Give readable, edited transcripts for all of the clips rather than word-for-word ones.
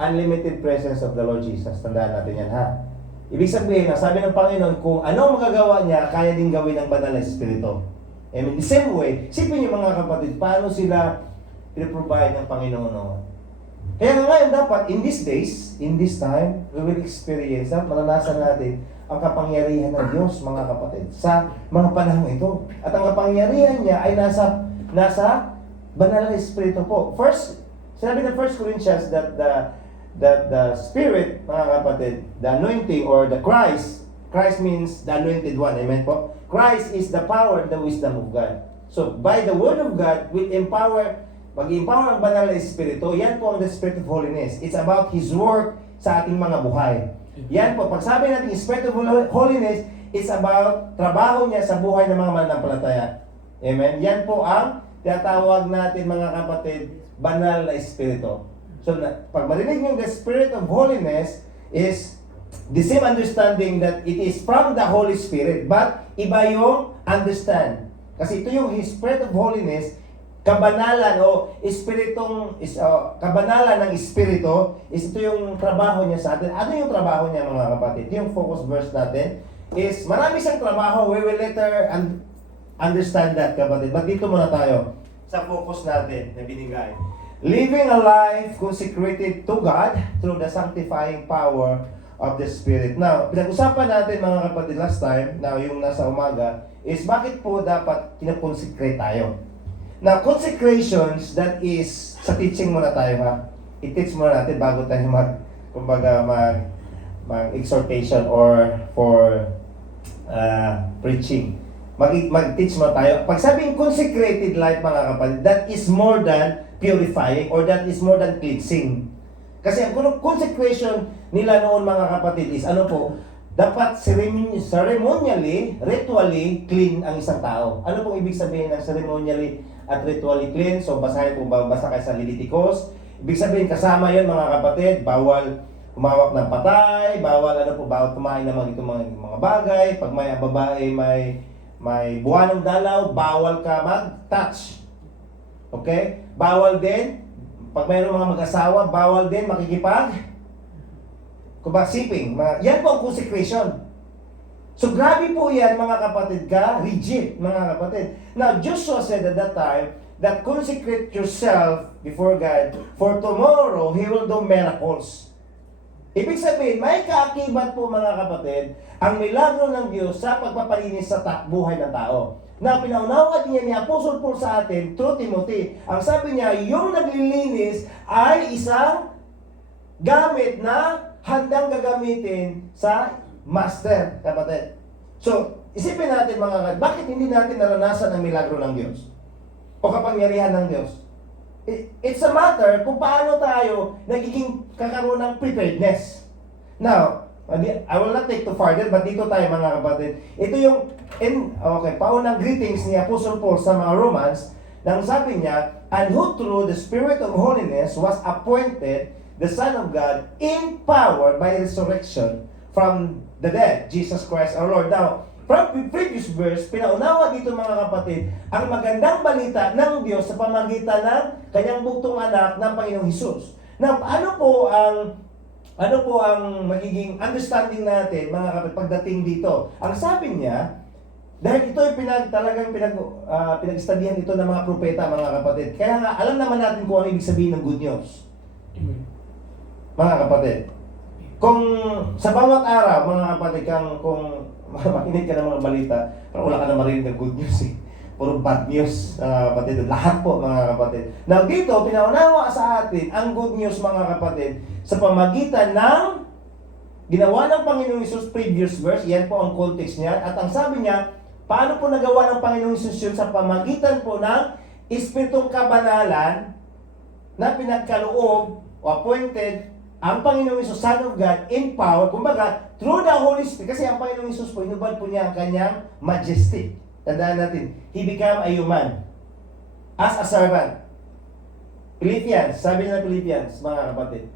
unlimited presence of the Lord Jesus. Tandaan natin yan, ha? Ibig sabihin, sabi ng Panginoon, kung ano magagawa niya, kaya din gawin ng banal na Espiritu. And in the same way, sipin niyo mga kapatid, paano sila pinaprovide ng Panginoon noon. Kaya nga ngayon dapat, in these days, in this time, we will experience, malalasan natin ang kapangyarihan ng Diyos, mga kapatid, sa mga panahon ito. At ang kapangyarihan niya ay nasa banal na Espiritu po. First, sinabi ng 1 Corinthians that the Spirit, mga kapatid, the anointing or the Christ means the anointed one. Amen po? Christ is the power, the wisdom of God. So, by the Word of God, mag-empower ang banal na Espiritu. Yan po ang the Spirit of Holiness. It's about His work sa ating mga buhay. Yan po, pag sabi natin Spirit of Holiness, it's about trabaho niya sa buhay ng mga mananampalataya. Amen? Yan po ang tinatawag natin, mga kapatid, banal na Espiritu. So, pag marinig nyo the Spirit of Holiness is the same understanding that it is from the Holy Spirit, but iba yung understand. Kasi ito yung His Spirit of Holiness, kabanalan o kabanalan ng Espiritu, is ito yung trabaho niya sa atin. Ano yung trabaho niya, mga kapatid? Yung focus verse natin is marami siyang trabaho. We will later understand that, kapatid. But dito muna tayo sa focus natin na binigay. Living a life consecrated to God through the sanctifying power of the Spirit. Now, pinag-usapan natin, mga kapatid, last time, now yung nasa umaga, is bakit po dapat kinakonsecrate tayo? Now, consecrations, that is, sa teaching muna tayo, ha? I-teach muna natin bago tayo mag-exhortation or for preaching. Mag-teach muna tayo. Pag sabing consecrated life, mga kapatid, that is more than purifying or that is more than cleansing. Kasi ang consecration nila noon, mga kapatid, is ano po? Dapat ceremonially, ritually clean ang isang tao. Ano pong ibig sabihin ng ceremonially at ritually clean? So, basahin po, basa kayo sa Leviticus. Ibig sabihin, kasama yun, mga kapatid, bawal humawak ng patay, bawal kumain ng mga bagay. Pag may babae, may buwanong dalaw, bawal ka mag-touch. Okay? Bawal din, pag mayroong mga mag-asawa, bawal din siping. Yan po ang consecration. So, grabe po yan, mga kapatid, rigid, mga kapatid. Now, Joshua said at that time, that consecrate yourself before God, for tomorrow, He will do miracles. Ibig sabihin, may kaakibat po, mga kapatid, ang milagro ng Diyos sa pagpapalinis sa buhay ng tao. Na pinaunawa niya ni Apostle Paul sa atin through Timothy. Ang sabi niya, yung naglilinis ay isang gamit na handang gagamitin sa master, kapatid. So, isipin natin, mga kapatid, bakit hindi natin naranasan ang milagro ng Diyos? O kapangyarihan ng Diyos? It's a matter kung paano tayo nagiging kakaroon ng preparedness. Now, I will not take to further, but dito tayo, mga kapatid. Ito yung, paunang greetings ni Apostle Paul sa mga Romans, nang sabi niya, and who through the Spirit of holiness was appointed the Son of God in power by resurrection from the dead, Jesus Christ our Lord. Now, from previous verse, pinaunawa dito, mga kapatid, ang magandang balita ng Diyos sa pamagitan ng kanyang buktong anak ng Panginoong Hesus. Now, ano po ang magiging understanding natin, mga kapatid, pagdating dito? Ang sabi niya, dahil ito ay pinag-studihan ito ng mga propeta, mga kapatid. Kaya nga, alam naman natin kung ano ibig sabihin ng good news. Mga kapatid. Kung sa bawat araw, mga kapatid, kung makinig ka ng mga balita, pero wala ka na marinig ng good news eh. Puro bad news, mga kapatid. Lahat po, mga kapatid. Now dito, pinaunawa sa atin ang good news, mga kapatid, sa pamagitan ng ginawa ng Panginoong Hesus, previous verse, yan po ang context niya. At ang sabi niya, paano po nagawa ng Panginoong Hesus yun? Sa pamagitan po ng Espiritong Kabanalan na pinagkaloob o appointed ang Panginoong Hesus, Son of God, in power, kumbaga, through the Holy Spirit. Kasi ang Panginoong Hesus po, inubad po niya ang kanyang majesty. Tandaan natin, He became a human as a servant. Philippians, sabi niya ng Philippians, mga kapatid.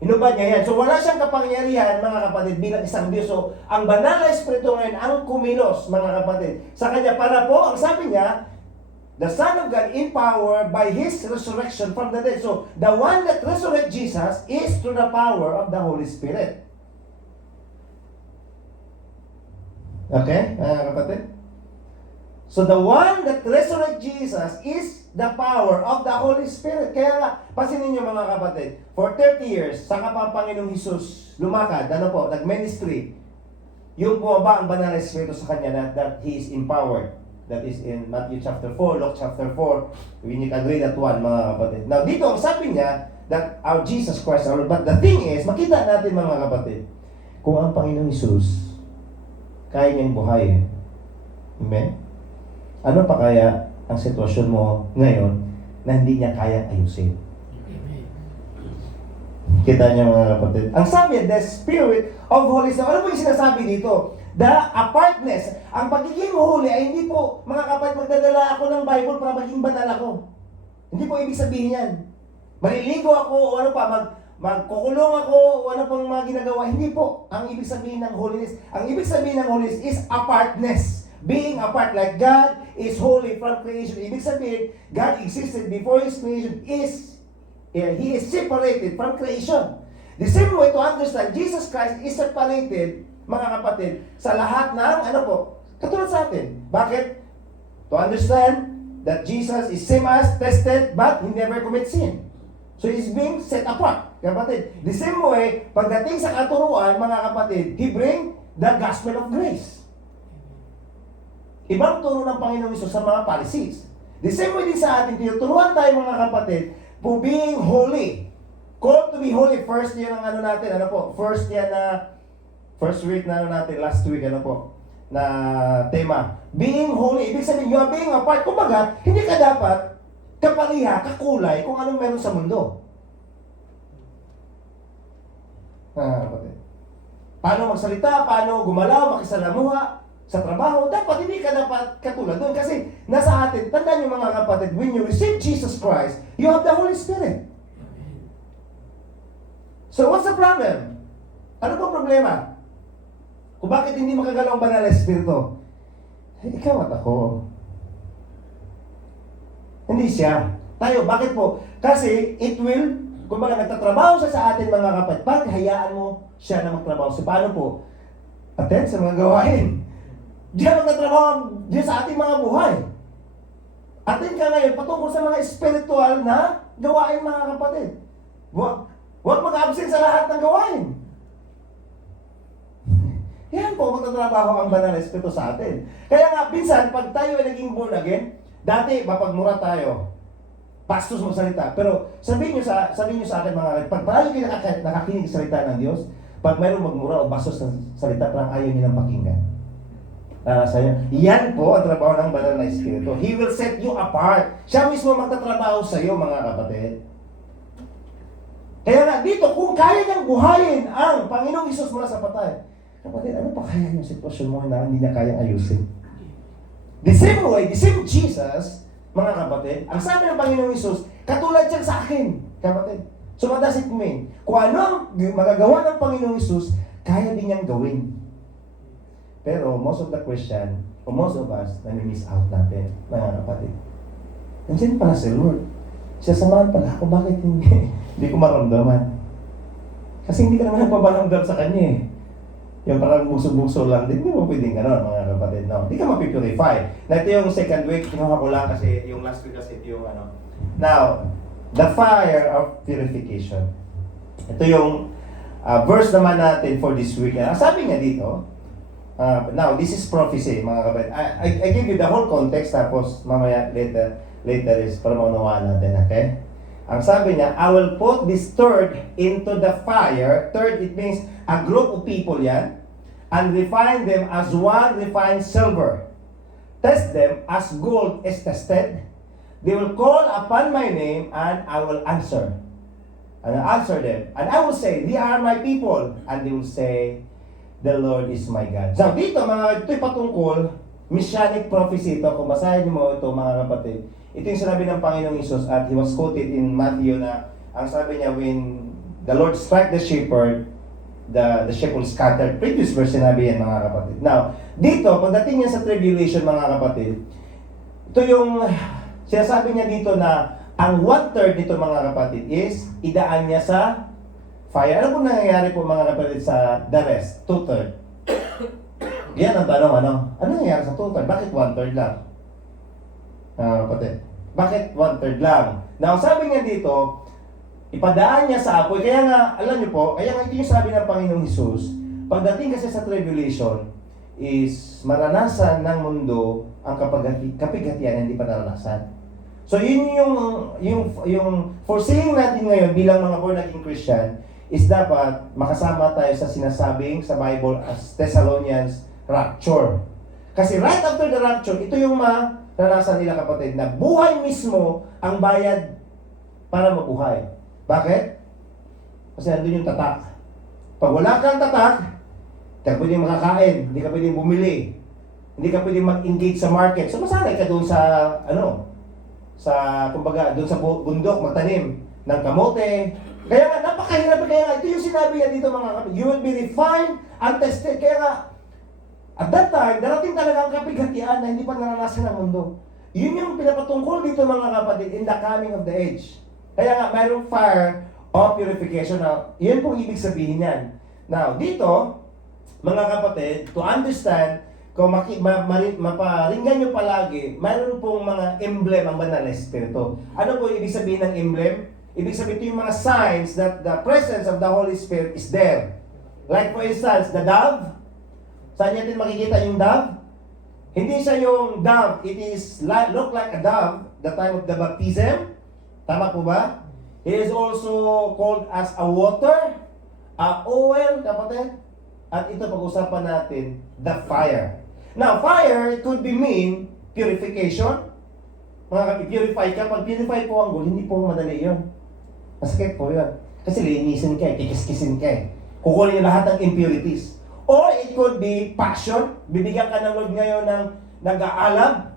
Inubad niya yan. So wala siyang kapangyarihan, mga kapatid, bilang isang Diyos. So ang banal na Espiritu ngayon ang kumilos, mga kapatid. Sa kanya para po, ang sabi niya, the Son of God in power by His resurrection from the dead. So, the one that resurrected Jesus is through the power of the Holy Spirit. Okay, mga kapatid? So, the one that resurrected Jesus is the power of the Holy Spirit. Kaya nga, pansinin niyo mga kapatid, for 30 years, saka pa ang Panginoong Jesus lumakad, nag-ministry, yung bumaba ang banal na Espiritu sa kanya that He is empowered. That is in Matthew chapter 4, Luke chapter 4. We need to agree that one, mga kapatid. Now, dito, ang sabi niya, that our Jesus Christ, our Lord. But the thing is, makita natin mga kapatid, kung ang Panginoong Jesus, kaya niyang buhayin. Amen? Ano pa kaya ang sitwasyon mo ngayon na hindi niya kaya ayusin? Kita niyo mga kapatid. Ang sabi, the Spirit of Holy Spirit. Ano po yung sinasabi dito? The apartness. Ang pagiging holy ay hindi po, mga kapatid, magdadala ako ng Bible para maging banal ako. Hindi po ibig sabihin yan. Maliligo ako o ano pa, magkukulong ako o ano pang mga ginagawa. Hindi po ang ibig sabihin ng holiness. Ang ibig sabihin ng holiness is apartness. Being apart, like God is holy from creation. Ibig sabihin, God existed before His creation. He is separated from creation. The same way to understand, Jesus Christ is separated, mga kapatid, sa lahat ng, katulad sa atin. Bakit? To understand that Jesus is same as tested, but He never commits sin. So He's being set apart, kapatid. The same way, pagdating sa katuruan, mga kapatid, He bring the gospel of grace. Ibang turo ng Panginoong Isus sa mga Pharisees. The same way din sa atin, tinuturuan tayo mga kapatid, for being holy. Called to be holy. First yan ang natin, First week na natin, last week, na tema. Being holy. Ibig sabihin, you are being apart. Kumbaga, hindi ka dapat kapariha, kakulay, kung anong meron sa mundo. Kapatid. Paano magsalita, paano gumalaw, makisalamuha, sa trabaho, dapat hindi ka dapat katulad doon. Kasi nasa atin, tandaan niyo mga kapatid, when you receive Jesus Christ, you have the Holy Spirit. So what's the problem? Ano ba problema? Kung bakit hindi makagalaw ang banal na Espiritu? Ikaw at ako. Hindi siya. Tayo, bakit po? Kasi it will, kung baga nagtatrabaho siya sa atin mga kapatid, paghayaan mo siya na magtrabaho. So paano po? Attend sa mga gawain. Diyan ang nagtrabaho diyan sa ating mga buhay. Atin ka ngayon patungkol sa mga spiritual na gawain mga kapatid. Huwag mag-absent sa lahat ng gawain. Yan po magtatrabaho ang banal na Espiritu sa atin. Kaya nga, minsan, pag tayo ay naging born again, dati, mapagmura tayo, pastos magsalita. Pero sabihin niyo sa akin mga kapatid, pag tayo nakakinig sa salita ng Diyos, pag mayroong magmura o bastos ng salita, parang ayaw nilang pakinggan. Para sa inyo. Yan po ang trabaho ng banal na Espiritu. He will set you apart. Siya mismo magtatrabaho sa iyo, mga kapatid. Kaya nga dito, kung kaya niyang buhayin ang Panginoong Isus mula sa patay, kapatid, ano pa kaya yung sitwasyon mo na hindi niya kayang ayusin? The same way, the same Jesus, mga kapatid, ang sabi ng Panginoong Isus, katulad siya sa akin, kapatid. So what does it mean? Kung ano ang magagawa ng Panginoong Isus, kaya din niyang gawin. Pero most of the Christian, or most of us, nami-miss out natin, mga kapatid. Nandiyan pala si Lord. Siya samahan pala ako, bakit hindi? Hindi ko maramdaman. Kasi hindi ka naman nagpaparamdam sa Kanya eh. Yung parang bugso-bugso lang din, hindi mo pwedeng gano'n, mga kapatid. No, hindi ka mapipurify. Na ito yung second week, kinuha ko lang kasi yung last week kasi ito yung Now, the fire of purification. Ito yung verse naman natin for this week. Sabi niya dito, now, this is prophecy, mga kapatid. I give you the whole context, tapos mamaya later is para maunawaan natin, okay? Ang sabi niya, I will put this third into the fire. Third, it means a group of people yan. And refine them as one refines silver. Test them as gold is tested. They will call upon my name and I will answer. And I answer them. And I will say, they are my people. And they will say, the Lord is my God. So dito ito'y patungkol, messianic prophecy ito. Kung basahin mo ito mga kapatid, ito yung sinabi ng Panginoong Isus at he was quoted in Matthew na ang sabi niya, when the Lord struck the shepherd, the sheep will scatter. Previous verse sinabi yan mga kapatid. Now, dito, pagdating yan sa tribulation mga kapatid, ito yung Sinasabi niya dito na ang 1/3 nito mga kapatid is idaan niya sa fire. Ano po nangyayari po mga kapatid sa the rest? 2/3. Yan ang tanong, ano? Ano nangyayari sa 2/3? Bakit 1/3 lang? Kapatid. Bakit 1/3 lang? Now, sabi niya dito, ipadaan niya sa apoy. Kaya nga, alam niyo po, kaya nga ito yung sabi ng Panginoong Hesus, pagdating kasi sa tribulation, is maranasan ng mundo ang kapighatian na hindi pa naranasan. So yun yung foreseeing natin ngayon bilang mga born again Christian is dapat makasama tayo sa sinasabing sa Bible as Thessalonians rapture. Kasi right after the rapture, ito yung maranasan nila kapatid na buhay mismo ang bayad para mabuhay. Bakit? Kasi nandun yung tatak. Pag wala kang tatak, hindi ka pwedeng makakain, hindi ka pwedeng bumili, hindi ka pwedeng mag-engage sa market. So masanay ka doon sa, kumbaga, doon sa bundok, magtanim ng kamote. Kaya nga, napakahirap. Kaya nga, ito yung sinabi niya dito mga kapatid. You will be refined and tested. Kaya nga, at that time, darating talaga ang kapighatian na hindi pa naranasan ng mundo. Yun yung pinapatungkol dito mga kapatid in the coming of the age. Kaya nga, mayroong fire of purification. Now, yun pong ibig sabihin yan. Now, dito, mga kapatid, to understand, kung maparinggan nyo palagi, mayroon pong mga emblem ang banal na Espiritu. Ano po ibig sabihin ng emblem? Ibig sabihin ito yung mga signs that the presence of the Holy Spirit is there. Like for instance, the dove. Saan natin makikita yung dove? Hindi siya yung dove. It is look like a dove the time of the baptism. Tama po ba? It is also called as a water, a oil, kapatid. At ito pag-usapan natin, the fire. Now, fire could be mean purification. Mga purify ka. Pag purify po ang goal, hindi po madali yun. Masakit po yun. Kasi linisin ka, kikiskisin ka. Kukunin yung lahat ng impurities. Or it could be passion. Bibigyan ka ng Lord ngayon ng nag-aalab.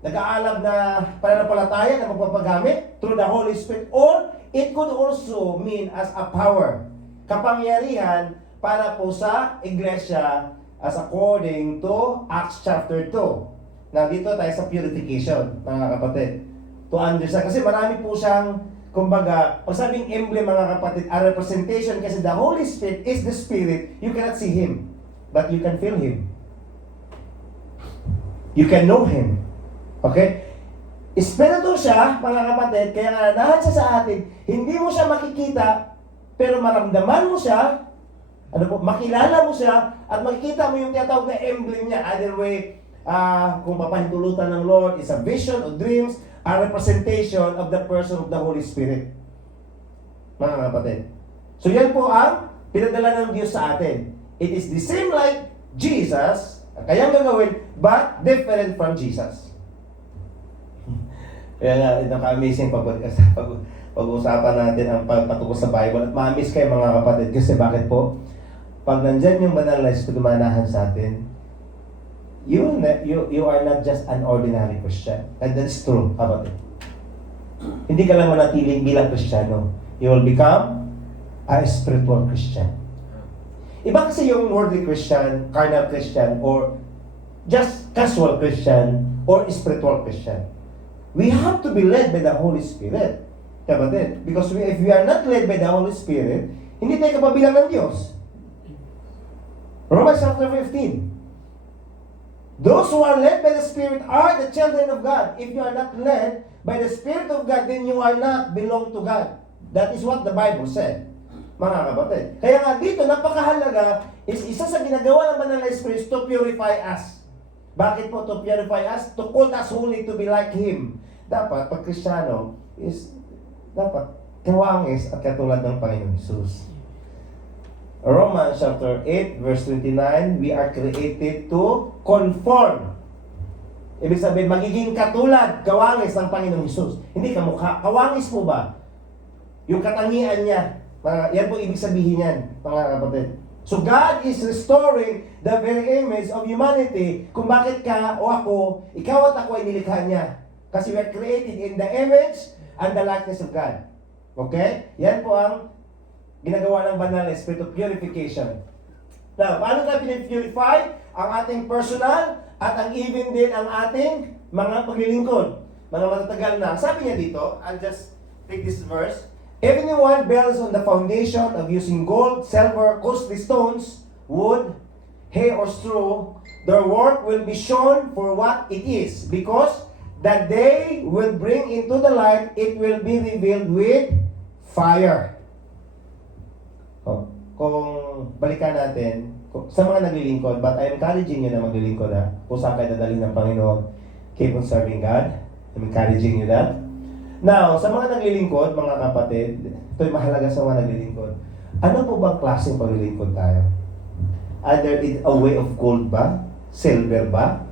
Nag-aalab na pananampalataya na magpapagamit through the Holy Spirit. Or it could also mean as a power. Kapangyarihan para po sa iglesia as according to Acts chapter 2. Now, dito tayo sa purification, mga kapatid. To understand. Kasi marami po siyang, kumbaga, pag sabing emblem, mga kapatid, a representation kasi the Holy Spirit is the Spirit. You cannot see Him, but you can feel Him. You can know Him. Okay? Espiritu siya, mga kapatid, kaya nga nanahan siya sa atin, hindi mo siya makikita, pero maramdaman mo siya, makilala mo siya at makikita mo yung tinatawag na emblem niya. Either way, kung papahintulutan ng Lord is a vision or dreams, a representation of the person of the Holy Spirit. Mga kapatid. So yan po ang pinadala ng Diyos sa atin. It is the same like Jesus, kayang gagawin, but different from Jesus. Kaya nga, naka-amazing pag-usapan natin ang patungkol sa Bible at ma-miss kayo mga kapatid. Kasi bakit po? Pag nandyan yung banal na Espiritu manahan sa atin, you are not just an ordinary Christian. And that's true, kapatid. Hindi ka lang manatiling bilang Kristiyano. You will become a spiritual Christian. Iba kasi yung worldly Christian, carnal Christian, or just casual Christian, or spiritual Christian. We have to be led by the Holy Spirit. Kapatid. Because if we are not led by the Holy Spirit, hindi tayo kapabilang ng Diyos. Romans chapter 15. Those who are led by the Spirit are the children of God. If you are not led by the Spirit of God, then you are not belong to God. That is what the Bible said. Mga kapatid. Kaya nga dito, napakahalaga is isa sa ginagawa ng Banal na Espiritu to purify us. Bakit po to purify us? To call us holy, to be like Him. Dapat, pag Kristiyano, is dapat kawangis at katulad ng Panginoon Jesus. Romans chapter 8 verse 29, we are created to conform. Ibig sabihin, magiging katulad, kawangis ng Panginoong Hesus. Hindi kamukha. Kawangis po ba? Yung katangian niya. Yan po ibig sabihin yan, mga kapatid. So God is restoring the very image of humanity. Kung bakit ka o ako, ikaw at ako ay nilikha niya. Kasi we are created in the image and the likeness of God. Okay? Yan po ang ginagawa ng banal na Espiritu, purification. Now, paano tayo pinipurify? Ang ating personal at ang even din ang ating mga paglilingkod. mga matatagal na. Sabi niya dito, I'll just take this verse. If anyone builds on the foundation of using gold, silver, costly stones, wood, hay, or straw, their work will be shown for what it is, because that day will bring into the light, it will be revealed with fire. Oh, kung balikan natin, sa mga naglilingkod, but I'm encouraging you na maglilingkod kung saan kayo dadalhin ng Panginoon, keep on serving God. I'm encouraging you that. Now, sa mga naglilingkod, mga kapatid, ito'y mahalaga sa mga naglilingkod. Ano po bang klaseng paglilingkod tayo? Either it a way of gold ba? Silver ba?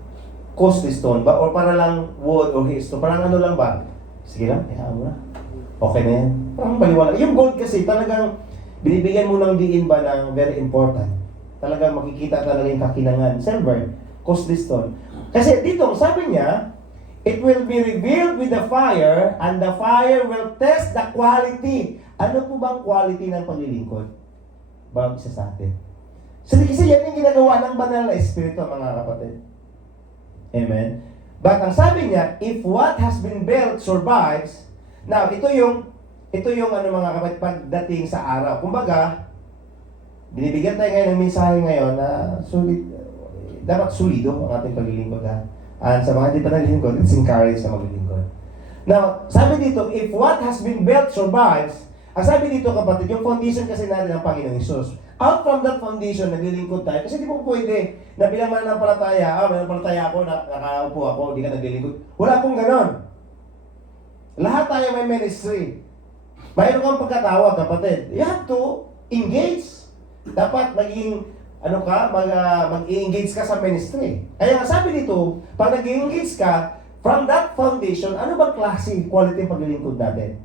Costly stone ba? Or para lang wood or stone? Parang ano lang ba? Sige lang, hayaan mo na. Okay na yan. Parang baliwala. Yung gold kasi talagang binibigyan mo ng diin ba ng very important. Talagang makikita talaga yung kakinangan. Silver, costly stone. Kasi dito, sabi niya, it will be revealed with the fire, and the fire will test the quality. Ano po bang quality ng paglilingkod? Bawat isa sa atin. Kasi yan yung ginagawa ng banal na espiritu, mga kapatid. Amen? But ang sabi niya, if what has been built survives, now, ito yung ano mga kapatid, pagdating sa araw. Kumbaga, binibigyan tayo ngayon ng mensahe ngayon na dapat solido ang ating paglilingkod. And sa mga hindi pa naglilingkod, it's encouraged na maglilingkod. Now, sabi dito, if what has been built survives, ang sabi dito kapatid, yung foundation kasi natin ng Panginoong Hesus. Out from that foundation, naglilingkod tayo. Kasi di po pwede na bilang mananampalataya ako, nakaupo ako, hindi ka naglilingkod. Wala pong ganon. Lahat tayo may ministry. Mayroon kang pagkatawag, kapatid. You have to engage. Dapat maging mag-i-engage ka sa ministry. Kaya nga sabi dito, pag nag-i-engage ka, from that foundation, ano bang klase, quality paglilingkod natin?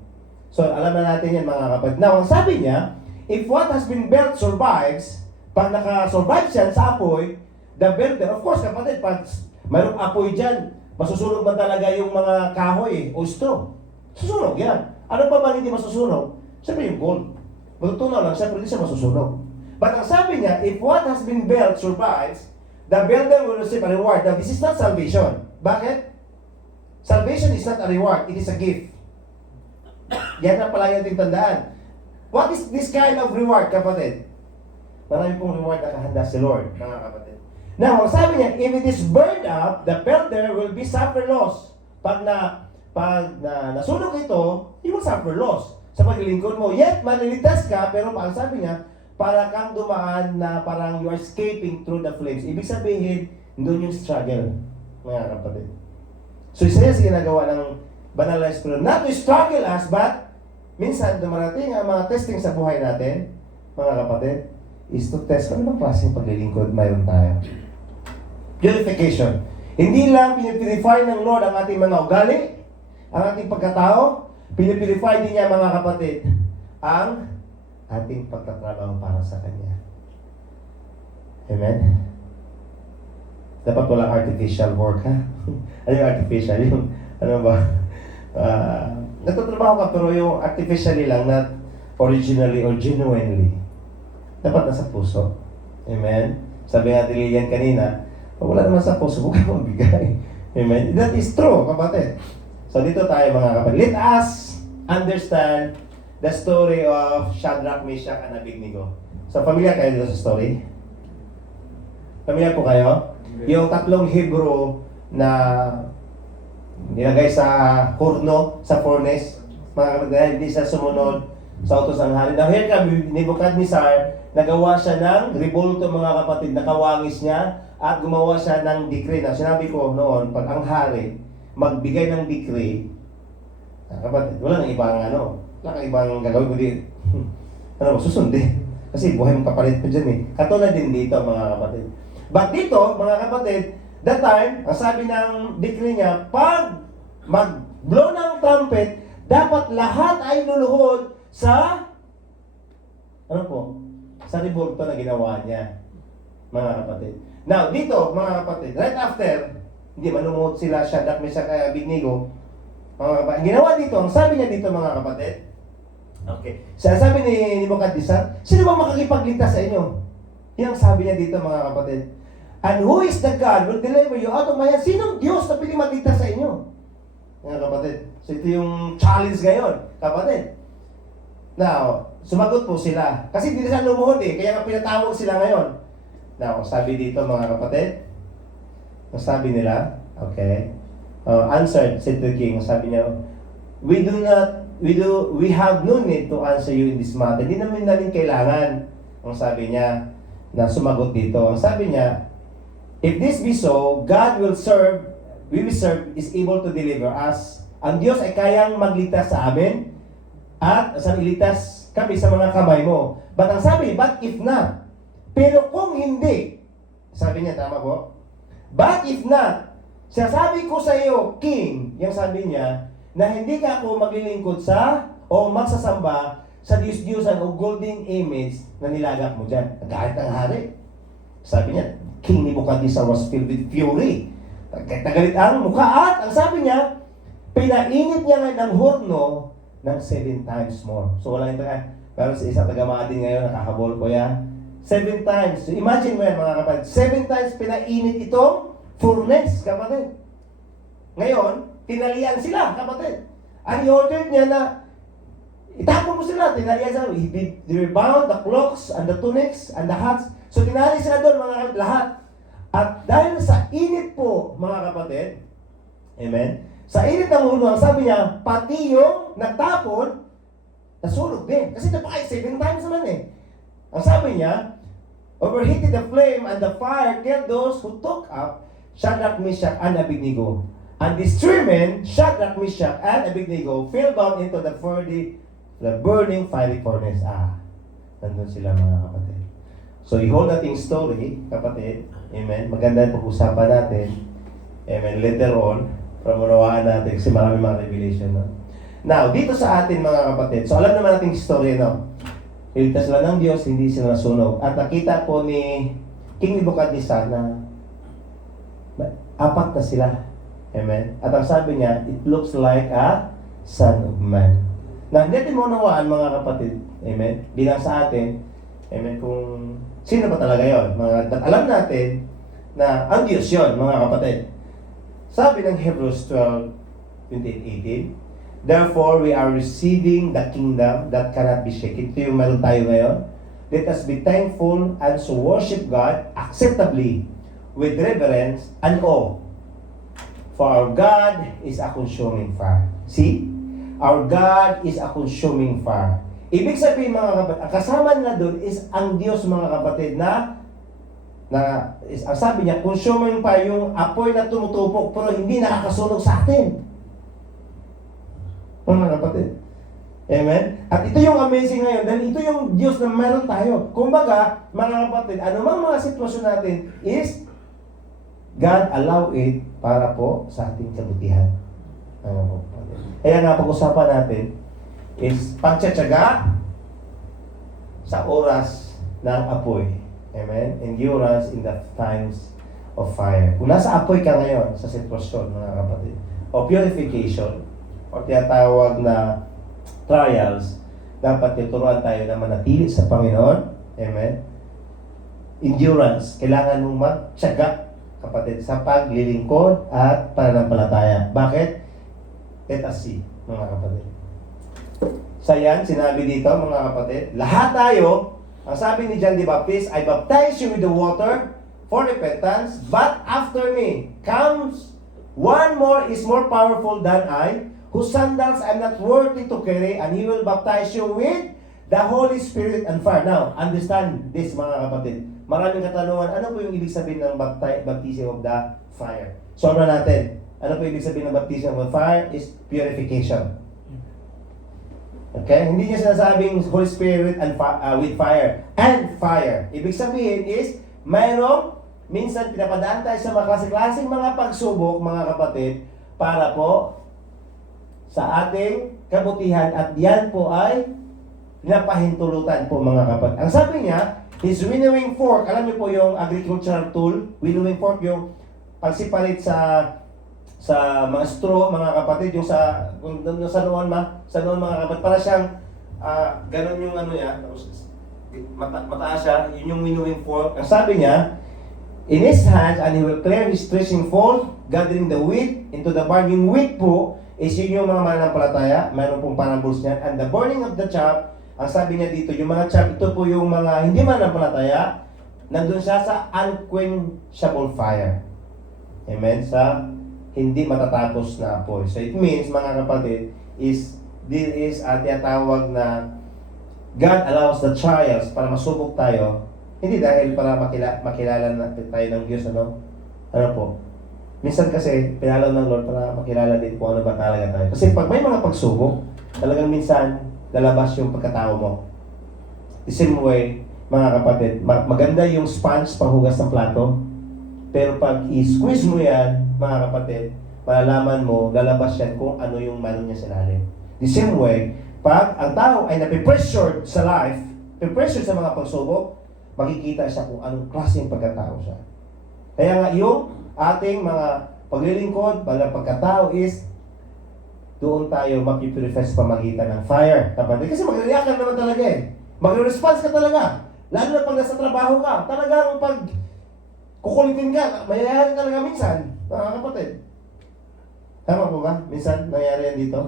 So, alam na natin yan mga kapatid. Now, ang sabi niya, if what has been built survives, pag naka-survive siya sa apoy, the builder, of course kapatid, pag mayroong apoy dyan, masusunog ba talaga yung mga kahoy o straw? Susunog yan. Ano pa ba hindi masusunog? Siyempre yung gold. Matutunaw lang, siyempre hindi siya masusunog. But ang sabi niya, if what has been built survives, the builder will receive a reward. Now, this is not salvation. Bakit? Salvation is not a reward. It is a gift. Yan ang palagi natin tandaan. What is this kind of reward, kapatid? Marami pong reward na kahanda si Lord, mga kapatid. Now, ang sabi niya, if it is burned up, the builder will be suffer loss. Pag nasunog ito, he will suffer loss sa paglilingkod mo. Yet, maliligtas ka, pero ang sabi niya, para kang dumaan na parang you are escaping through the flames. Ibig sabihin, doon yung struggle, mga kapatid. So, isa yung ginagawa ng banal na espiritu. Not to struggle us, but minsan dumarating ang mga testing sa buhay natin, mga kapatid, is to test ano bang klaseng paglilingkod mayroon tayo. Purification. Hindi lang pinipurify ng Lord ang ating mga ugali, ang ating pagkatao, pinipurify din niya mga kapatid, ang ating pagtatrabaho para sa Kanya. Amen? Dapat walang artificial work, ha? Ano yung artificial? Yung, ano ba? Nagtatrabaho ka, pero yung artificially lang, not originally or genuinely. Dapat nasa puso. Amen? Sabi nga ni Lilian kanina, wala naman sa puso, huwag kang magbigay. Amen? That is true, kapatid. So dito tayo mga kapatid. Let us understand the story of Shadrach, Meshach, and Abednego. So, familiar kayo dito sa story? Familiar po kayo? Yung tatlong Hebrew na nilagay sa horno, sa furnace, mga kapatid, hindi sa sumunod sa utos ng hari. Now, here kami, Nebuchadnezzar, nagawa siya ng revolto mga kapatid, nakawangis niya, at gumawa siya ng decree. Now, sinabi ko noon, pag ang hari magbigay ng decree, kapatid, wala nang ibang wala kang ibang gagawin, kundi susundin. Kasi buhay mong kapalit pa dyan eh. Katulad din dito mga kapatid. But dito, mga kapatid, that time, ang sabi ng decree niya, pag mag-blow ng trumpet, dapat lahat ay luluhod sa sa revolto na ginawa niya, mga kapatid. Now, dito, mga kapatid, right after, hindi manumuhod sila, Shadrach, Meshach, Abednego, mga kapatid. Ang ginawa dito, ang sabi niya dito, mga kapatid, okay. Sabi ni Nebuchadnezzar, sino ba makakipagligtas sa inyo? Yan ang sabi niya dito mga kapatid. And who is the God will deliver you out of my hand? Sinong Diyos na piling magligtas sa inyo? mga kapatid. So ito yung challenge ngayon, kapatid. Now, sumagot po sila. Kasi hindi na sila lumuhod eh, kaya nga pinatawag sila ngayon. Now, sabi dito mga kapatid, ang sabi nila, okay, answered, said the king, sabi niya, we have no need to answer you in this matter. Hindi namin kailangan, ang sabi niya, na sumagot dito. Ang sabi niya, if this be so, God will serve, we will serve, is able to deliver us. Ang Diyos ay kayang magligtas sa amin, at sa iligtas kami sa mga kamay mo. But ang sabi, but if not, pero kung hindi, sabi niya, tama po? But if not, sasabi ko sa iyo, King, yung sabi niya, na hindi ka ako maglilingkod sa, o magsasamba sa Diyos-Diyosan o golden image na nilagak mo dyan. Nagalit ang hari. Sabi niya, King Nebuchadnezzar was filled with fury. Nagalit ang mukha at ang sabi niya, pinainit niya ngayon ang horno ng 7 times more. So wala ito pero sa isang taga-maadin ngayon, nakakabol ko yan. 7 times. So imagine mo yan mga kapatid. 7 times pinainit itong furnace, kapatid. Ngayon, tinalian sila, kapatid. Ang i-ordered niya na itapon mo sila, tinalian sila. They bound the cloaks and the tunics and the hats. So tinali sila doon mga kapatid, lahat. At dahil sa init po, mga kapatid, amen, sa init ng ulo, ang sabi niya, pati yung nagtapon, nasunog din. Kasi ito pa kayo 7 times naman eh. Ang sabi niya, overheated the flame and the fire killed those who took up Shadrach, Meshach, and Abednego. And these 3 men, Shadrach, Meshach, and Abednego, fell down into the burning fiery furnace. Nandun sila mga kapatid. So, i-hold natin story, kapatid. Amen. Maganda yung pag-usapan natin. Amen. Later on, para manawaan natin kasi marami mga revelation. No? Now, dito sa atin mga kapatid, so alam naman natin history, no? Iligtas sila ng Diyos, hindi sila nasunog. At nakita po ni King Nebuchadnezzar na 4 na sila. Amen? At ang sabi niya, it looks like a son of man. Na hindi natin maunawaan mga kapatid, amen? Bilang sa atin, amen, kung sino ba talaga yon? Alam natin na ang Diyos yon mga kapatid. Sabi ng Hebrews 12:28-18, therefore we are receiving the kingdom that cannot be shaken. Ito yung meron tayo ngayon. Let us be thankful and so worship God acceptably with reverence and awe. For our God is a consuming fire. See? Our God is a consuming fire. Ibig sabihin mga kapatid, ang kasama na doon is ang Diyos mga kapatid na ang sabi niya, consuming fire, yung apoy na tumutupok pero hindi nakakasunog sa atin. Mga kapatid. Amen? At ito yung amazing ngayon dahil ito yung Diyos na meron tayo. Kumbaga, mga kapatid, anumang mga sitwasyon natin is God allow it para po sa ating kabutihan. Kaya nga pag-usapan natin is pagtsatsaga sa oras ng apoy. Amen? Endurance in the times of fire. Kung nasa apoy ka ngayon sa sitwasyon, mga kapatid, o purification, o tinatawag na trials, dapat tuturuan tayo na manatili sa Panginoon. Amen? Endurance, kailangan mong magtsaga, kapatid, sa paglilingkod at pananampalataya. Bakit? Let us see, mga kapatid. Sa yan, sinabi dito, mga kapatid, lahat tayo, ang sabi ni John the Baptist, I baptize you with the water for repentance, but after me comes one more is more powerful than I, whose sandals I'm not worthy to carry, and he will baptize you with the Holy Spirit and fire. Now, understand this mga kapatid. Maraming katanungan, ano po yung ibig sabihin ng baptism of the fire? So, ano natin? Ano po ibig sabihin ng baptism of the fire? Is purification. Okay? Hindi niya sinasabing Holy Spirit and with fire. And fire. Ibig sabihin is, mayroong, minsan pinapadaan tayo sa mga klase-klaseng mga pagsubok, mga kapatid, para po sa ating kabutihan at yan po ay napahintulutan po mga kapatid. Ang sabi niya, his winnowing fork, alam niyo po yung agricultural tool, winnowing fork yung pagsipalit sa mga straw, mga kapatid, yung sa noon mga kapatid, para siyang ganun yung ano niya, mataas siya, yun yung winnowing fork. Ang sabi niya, in his hands, and he will clear his threshing floor, gathering the wheat into the barn. Yung wheat po, is yun yung mga mananampalataya, mayroon pong parables niyan. And the burning of the chaff, ang sabi niya dito, yung mga chaff, ito po yung mga hindi mananampalataya, nandun siya sa unquenchable fire. Amen? Sa hindi matatapos na apoy. So it means, mga kapatid, this is tinatawag na God allows the trials para masubok tayo, hindi dahil para makilala natin tayo ng Diyos, ano? Ano po? Minsan kasi, pinalaw ng Lord para makilala din kung ano ba talaga tayo. Kasi pag may mga pagsubok, talagang minsan, lalabas yung pagkatao mo. The same way, mga kapatid, maganda yung sponge panghugas ng plato, pero pag i-squeeze mo yan, mga kapatid, malalaman mo, lalabas yan kung ano yung mano niya sa lalim. The same way, pag ang tao ay napipressured sa life, napipressured sa mga pagsubok, makikita siya kung anong klaseng pagkatao siya. Kaya nga yung ating mga paglilingkod, mga pagkatao is doon tayo mapipurify sa pamagitan ng fire. Kapatid, kasi mag-react ka naman talaga eh. Mag-response ka talaga. Lalo na pag nasa trabaho ka, talagang pag kukulitin ka, mayayahan talaga minsan, mga kapatid. Tama po ba? Minsan, nangyari yan dito?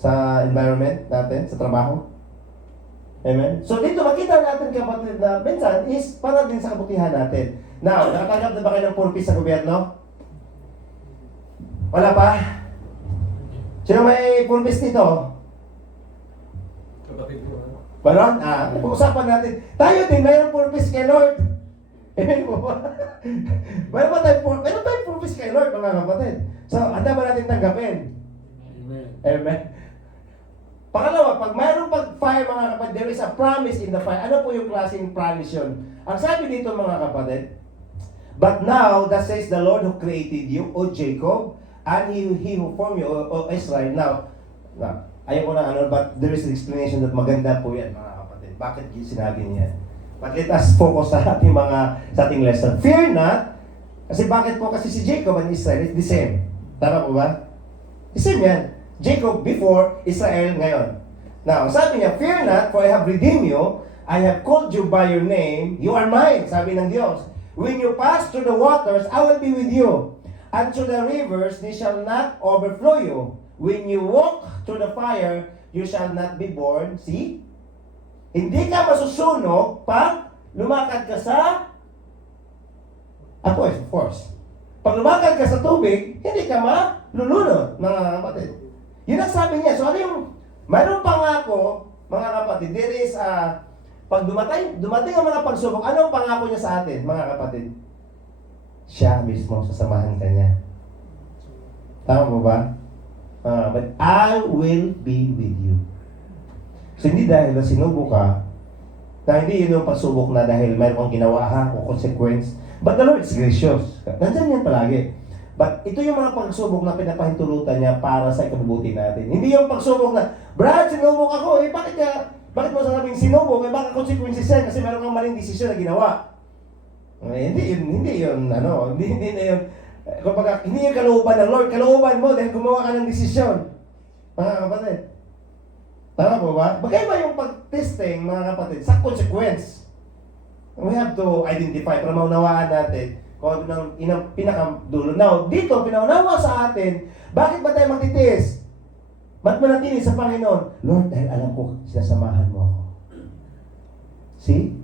Sa environment natin, sa trabaho? Amen? So dito, makita natin kapatid na minsan is para din sa kabutihan natin. Now, nakatanggap na ba kayo ng purpose sa gobyerno? Wala pa? Sino may purpose dito? Kapatid mo, ano? Baron? Pag-usapan natin. Tayo din, mayroong purpose kay Lord. Amen po ba? Mayroon tayong purpose kay Lord, mga kapatid. So, handa ba natin tanggapin? Amen. Amen. Pangalawa, pag mayroong pag-fire, mga kapatid, there is a promise in the fire. Ano po yung klaseng promise yun? Ang sabi dito, mga kapatid, but now, that says the Lord who created you, O Jacob, and He who formed you, O Israel. Now, ayoko na ano, but there is an explanation that maganda po yan, mga kapatid. Bakit sinabi niya? But let us focus sa ating lesson. Fear not, kasi bakit po? Kasi si Jacob and Israel is the same. Tama po ba? The same yan. Jacob before, Israel ngayon. Now, sabi niya, fear not, for I have redeemed you, I have called you by your name, you are mine, sabi ng Diyos. When you pass through the waters, I will be with you. And through the rivers, they shall not overflow you. When you walk through the fire, you shall not be burned. See? Hindi ka masusunog pag lumakad ka sa apoy, of course. Pag lumakad ka sa tubig, hindi ka malulunod, mga kapatid. Yun ang sabi niya. So ano yung, mayroong pangako, mga kapatid, there is pag dumating ang mga pagsubok, ano ang pangako niya sa atin, mga kapatid? Siya mismo, sasamahan ka niya. Tama po ba? But I will be with you. So hindi dahil na sinubo ka, na hindi yun yung pagsubok na dahil mayroon kang ginawa o consequence. But the Lord is gracious. Nandyan yan palagi. But ito yung mga pagsubok na pinapahintulutan niya para sa ikabubuti natin. Hindi yung pagsubok na, Brad, sinubok ako, bakit mo sasabing sinubok? Baka consequences yan kasi mayroon kang maling desisyon na ginawa. Hindi yun, hindi na yun. Kumbaga, hindi yung kalooban ng Lord. Kalooban mo dahil gumawa ka ng desisyon. Mga kapatid. Tama po ba? Magkaiba yung pag-testing, mga kapatid, sa consequence. We have to identify para maunawaan natin kung ano ang pinakadulo. Now, dito, pinaunawa sa atin, bakit ba tayo magtitiis? Ba't manatili sa Panginoon? Lord, dahil alam ko, sinasamahan mo ako. See?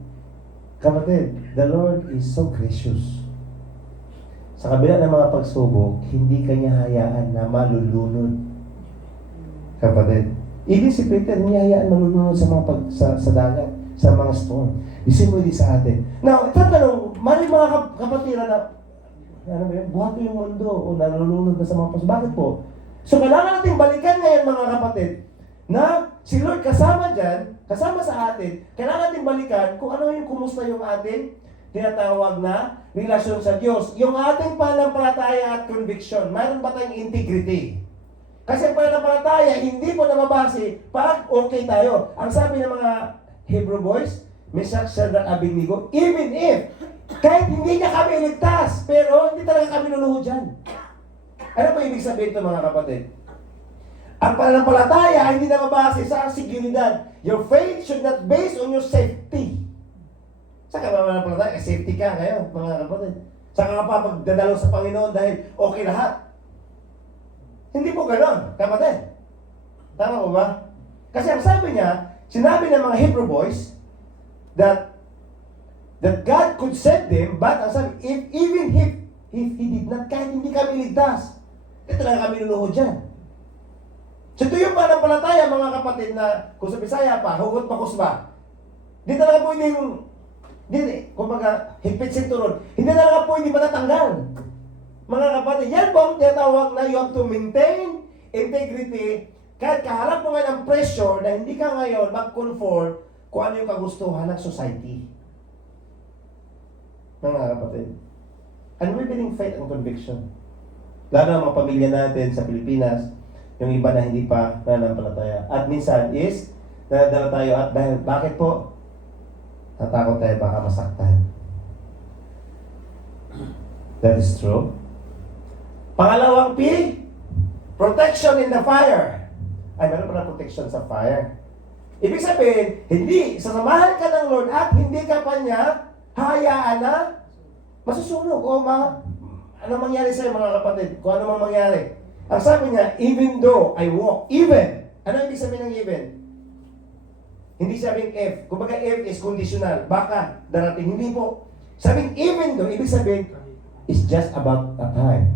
Kapatid, the Lord is so gracious. Sa kabila ng mga pagsubok, hindi kanya hayaan na malulunod. Kapatid, even si Peter, hindi hayaan malulunod sa mga sa dagat, sa mga storm. Isin mo din sa atin. Now, itatanong, maraming mga kapatira na, buhat ko yung mundo o nalulunod na sa mga pagsubok. Bakit po? So, kailangan natin balikan ngayon, mga kapatid, na si Lord kasama dyan, kasama sa atin, kailangan natin balikan kung ano yung kumusta yung atin tinatawag na relasyon sa Diyos. Yung ating pananampalataya at conviction, mayroon ba tayong integrity? Kasi ang pananampalataya, hindi po nababase pag okay tayo. Ang sabi ng mga Hebrew boys, Meshach, Shadrach, Abednego, even if, kahit hindi niya kami iligtas, pero hindi talaga kami luluhod dyan. Ano pa ibig sabihin ito, mga kapatid? Ang pananampalataya ay hindi nababase sa seguridad. Your faith should not base on your safety. Saan ka ba mananampalataya? Safety ka ngayon, mga kapatid. Saan ka pa magdadalo sa Panginoon dahil okay lahat? Hindi po ganon, kapatid. Tama po ba? Kasi ang sabi niya, sinabi ng mga Hebrew boys that God could save them, but ang sabi, even if He did not, kahit hindi kami ligtas, ito lang kami luluhod dyan. So ito yung pananampalataya, mga kapatid, na kung sa Bisaya pa, hugot makus ba? Di talaga po hindi, kumbaga, higpit sinturon, hindi talaga po hindi matatanggal. Mga kapatid, yan po ang tinatawag na you have to maintain integrity kahit kaharap mo nga ng pressure na hindi ka ngayon mag-conform kung ano yung kagustuhan ng society. Mga kapatid, unwavering faith and conviction. Lalo ang mga pamilya natin sa Pilipinas, yung iba na hindi pa nananampalataya. At minsan is, nadala tayo at dahil, bakit po? Natakot tayo baka masaktan. That is true. Pangalawang P, protection in the fire. Ay, meron pala protection sa fire. Ibig sabihin, hindi, sasamahan ka ng Lord at hindi ka pa niya hayaan na masusunog o ano mangyari sa'yo mga kapatid? Kung ano mang mangyari. Ang sabi niya, even though I walk, even. Ano ibig sabihin ng even? Hindi sabing if. Kumbaga if is conditional. Baka darating. Hindi po. Sabing even though, ibig sabihin, it's just about a time.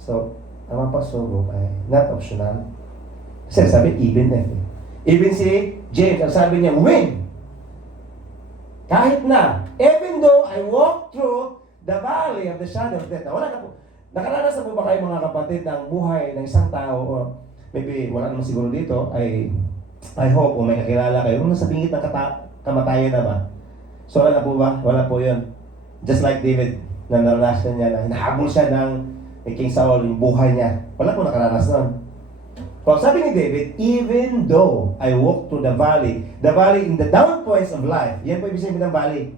So, ang mapasubok ay not optional. Kasi sabi, even if. Even si James, ang sabi niya, when? Kahit na, even though I walk through the valley of the shadow of death. Wala na po. Nakaranas na po ba kayo mga kapatid ng buhay ng isang tao o maybe wala naman siguro dito I hope o may kakilala kayo kung nasa bingit ng kamatayan na ba? So wala po ba? Wala po yun. Just like David na naranasan niya na hinahabol siya ng King Saul yung buhay niya. Wala po nakaranas nun. Well, sabi ni David, even though I walk through the valley in the down points of life, yan po ibig sabihin ng valley.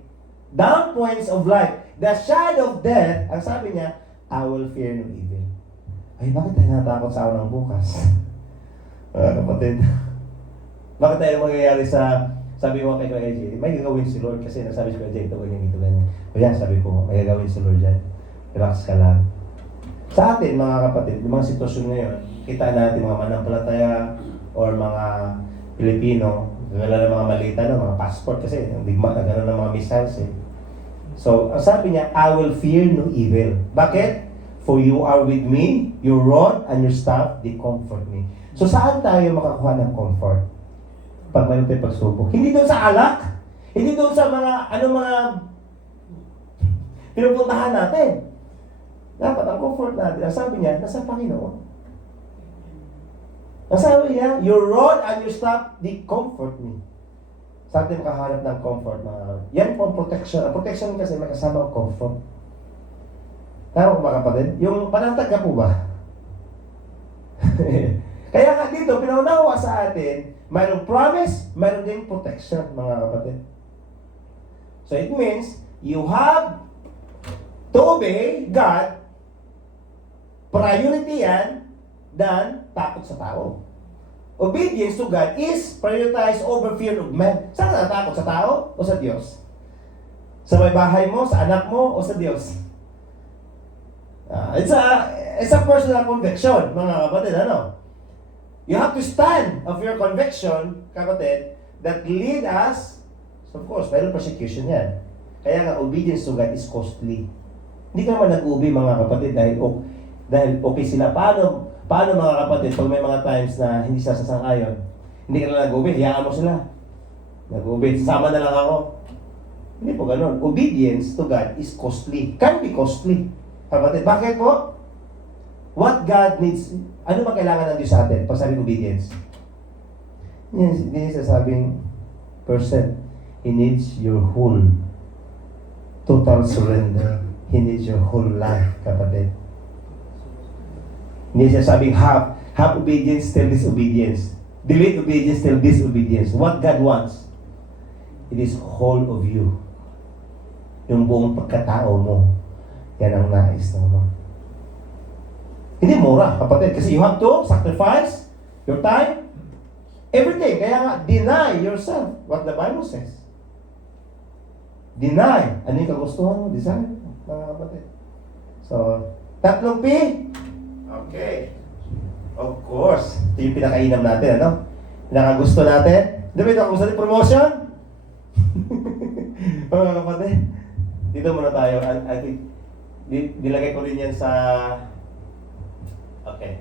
Down points of life, the shadow of death, ang sabi niya, I will fear no evil. Ay, bakit tayo natakot sa araw ng bukas? Kapatid, bakit tayo mangyayari sa, sabi mo kay Kuya Jay, may gagawin si Lord kasi nasabi si Kuya Jay, ito ganyan. Kaya sabi ko, may gagawin si Lord dyan. Relax ka lang. Sa atin, mga kapatid, yung mga sitwasyon ngayon, kita natin mga manampalataya or mga Pilipino, wala na mga malita na, mga passport kasi, ang digma na gano'n ng mga missiles eh. So, ang sabi niya, I will fear no evil. Bakit? For you are with me, your rod and your staff, they comfort me. So, saan tayo makakuha ng comfort? Pag mayroon tayong pagsubok. Hindi doon sa alak, hindi doon sa mga pinupuntahan natin. Dapat ang comfort natin, ang sabi niya, nasa Panginoon. Ang sabi niya, your rod and your staff, they comfort me. Saan tayo makahanap ng comfort? Yan po ang protection. Ang protection kasi may kasama ang comfort. Tama po ba kapatid? Yung panantag ka po ba? Kaya nga dito, pinaunawa sa atin, mayroong promise, mayroong din protection, mga kapatid. So it means, you have to obey God. Priority yan than takot sa tao. Obedience to God is prioritized over fear of man. Saan ka natakot? Sa tao o sa Diyos? Sa may bahay mo, sa anak mo, o sa Diyos? It's a personal conviction, mga kapatid. Ano? You have to stand of your conviction, kapatid, that lead us, so of course, mayroon persecution yan. Kaya nga, obedience to God is costly. Hindi ka naman nag-ubi, mga kapatid, dahil okay sila. Paano mga kapatid, pag may mga times na hindi sila sasang-ayon, hindi ka na nag-ubi, hayaan mo sila. Nag-ubi, sama na lang ako. Hindi po ganun. Obedience to God is costly. Can be costly. Kapatid, bakit po? What God needs, ano ba kailangan ng Diyos sa atin? Pag sabing obedience. Hindi niya sasabing person. He needs your whole total surrender. He needs your whole life, kapatid. Hindi siya sabing half obedience till disobedience. Delete obedience till disobedience. What God wants, it is whole of you. Yung buong pagkatao mo. Yan ang nais ng Lord. Hindi mura, kapatid. Kasi you have to sacrifice your time, everything. Kaya nga, deny yourself. What the Bible says. Deny. Ano yung kagustuhan mo? Desire mo, mga kapatid. So, Tatlong P? Okay. Of course. Ito yung pinakainam natin, ano? Pinakagusto natin. Di ba ito ang gusto natin? Promotion? Mga kapatid. Dito muna tayo. I think, nilagay ko rin yan sa... Okay.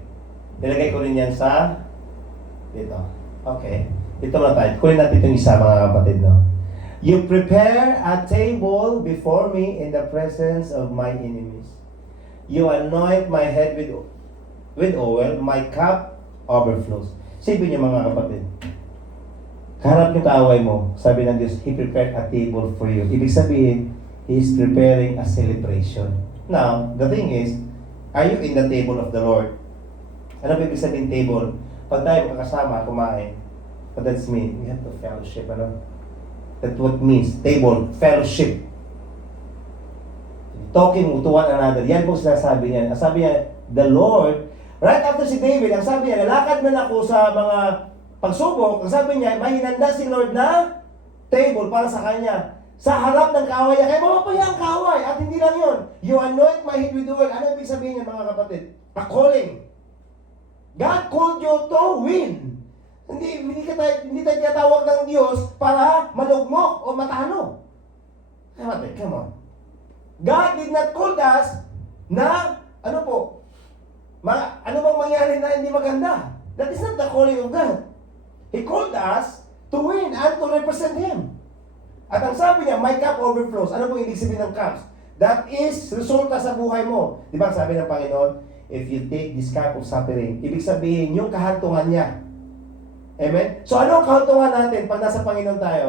Nilagay ko rin yan sa... Dito. Okay. Dito muna tayo. Kunin natin itong isa, mga kapatid, no? You prepare a table before me in the presence of my enemies. You anoint my head with oil, my cup overflows. Sabi niyo mga kapatid, kaharap yung kaaway mo, sabi ng Diyos, He prepared a table for you. Ibig sabihin, He is preparing a celebration. Now, the thing is, are you in the table of the Lord? Ano ba ibig sabihin table? Pag tayo makakasama, kumain, what does mean? We have to fellowship, ano? That's what means, table, fellowship. Talking to one another. Yan po sinasabi niya. Ang sabi niya, the Lord, right after si David, ang sabi niya, lalakad man ako sa mga pagsubok, ang sabi niya, may hinanda si Lord na table para sa kanya. Sa harap ng kaaway niya, kaya mamapaya ang kaaway. At hindi lang yun. You anoint my head with oil. Ano ibig sabihin niya, mga kapatid? A calling. God called you to win. Hindi tayo tinatawag ng Diyos para malugmok o matalo. Kapatid, come on. God did not call us na, ano po, ano bang mangyari na hindi maganda? That is not the calling of God. He called us to win and to represent Him. At ang sabi niya, my cup overflows. Ano pong ibig sabihin ng cups? That is resulta sa buhay mo. Di ba sabi ng Panginoon, if you take this cup of suffering, ibig sabihin yung kahantungan niya. Amen? So ano ang kahantungan natin pag nasa Panginoon tayo?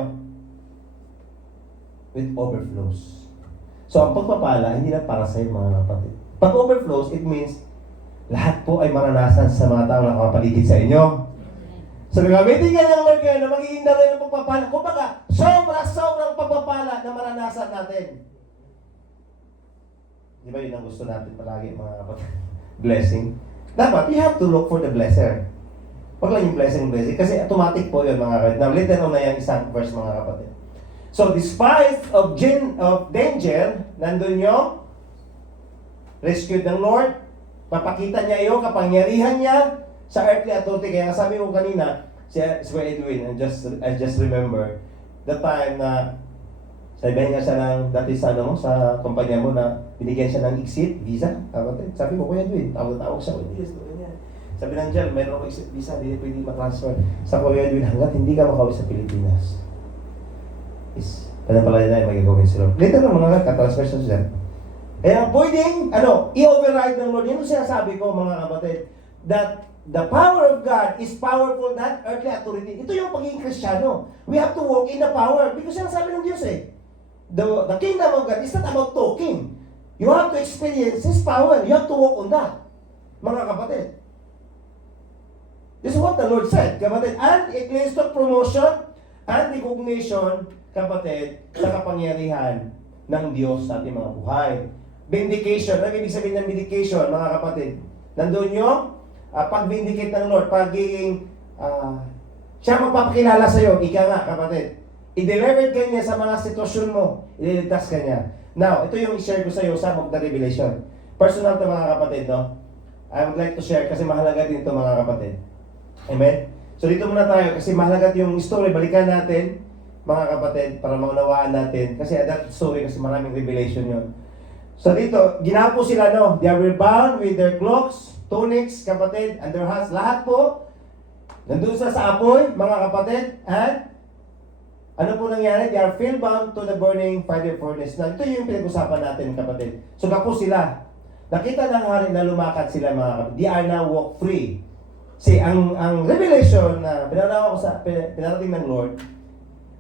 With overflows. So, ang pagpapala, hindi na para sa iyo, mga kapatid. Pag overflows, it means lahat po ay maranasan sa mga tao na nakapaligid sa inyo. So, gagamitin ka ng Lord ngayon na magiging daloy ng pagpapala. Kumbaga, sobrang pagpapala na maranasan natin. Di ba yun ang gusto natin palagi, mga kapatid? Blessing. Dapat, you have to look for the blesser. Huwag lang yung blessing. Kasi automatic po yun, mga kapatid. Now, later on na yung isang verse, mga kapatid. So, despite of danger, nandun yung rescued ng Lord. Papakita niya yung kapangyarihan niya sa earthly authority. Kaya sabi ko kanina, si Edwin, I just remember, the time na sabihin niya siya ng, dati sa, sa kumpanya mo na binigyan siya ng exit, visa. Sabi ko, Kuya Edwin, tawag siya. Sabi ng dyan, mayroon ako exit visa, hindi pwede matransfer. Sa Kuya Edwin, hanggat hindi ka makauwi sa Pilipinas. Pala na yung magigawin sila. Later ng mga katransfer siya dyan. Kaya pwedeng, i-override ng Lord. Yan yung sinasabi ko, mga kapatid, that the power of God is powerful, not earthly authority. Ito yung pagiging Kristiyano. We have to walk in the power. Because yan sabi ng Diyos the kingdom of God is not about talking. You have to experience His power. You have to walk on that. Mga kapatid. This is what the Lord said, kapatid. And it leads to promotion and recognition, kapatid, sa kapangyarihan ng Diyos sa ating mga buhay. Vindication. Ano ibig sabihin ng vindication, mga kapatid? Nandun yung pag-vindicate ng Lord, pagiging siya magpapakilala sa iyo, ika nga, kapatid. I-delivered ka niya sa mga sitwasyon mo, ililigtas ka niya. Now, ito yung i-share ko sa iyo, some of the revelation. Personal to, mga kapatid, no? I would like to share kasi mahalaga din ito, mga kapatid. Amen? So dito muna tayo kasi mahalaga yung story, balikan natin, mga kapatid, para maunawaan natin. Kasi that story, kasi maraming revelation yun. So dito, ginapo sila, no? They were bound with their cloaks, tunics, kapatid, and their hats. Lahat po, nandun sa apoy, mga kapatid, and ano po nangyari? They are filled bound to the burning fire furnace. Now, ito yung pinag-usapan natin, kapatid. So gapo sila. Nakita ng hari na lumakad sila, mga kapatid. They are now walk free. See, ang revelation na pinarating ko sa pinarating ng Lord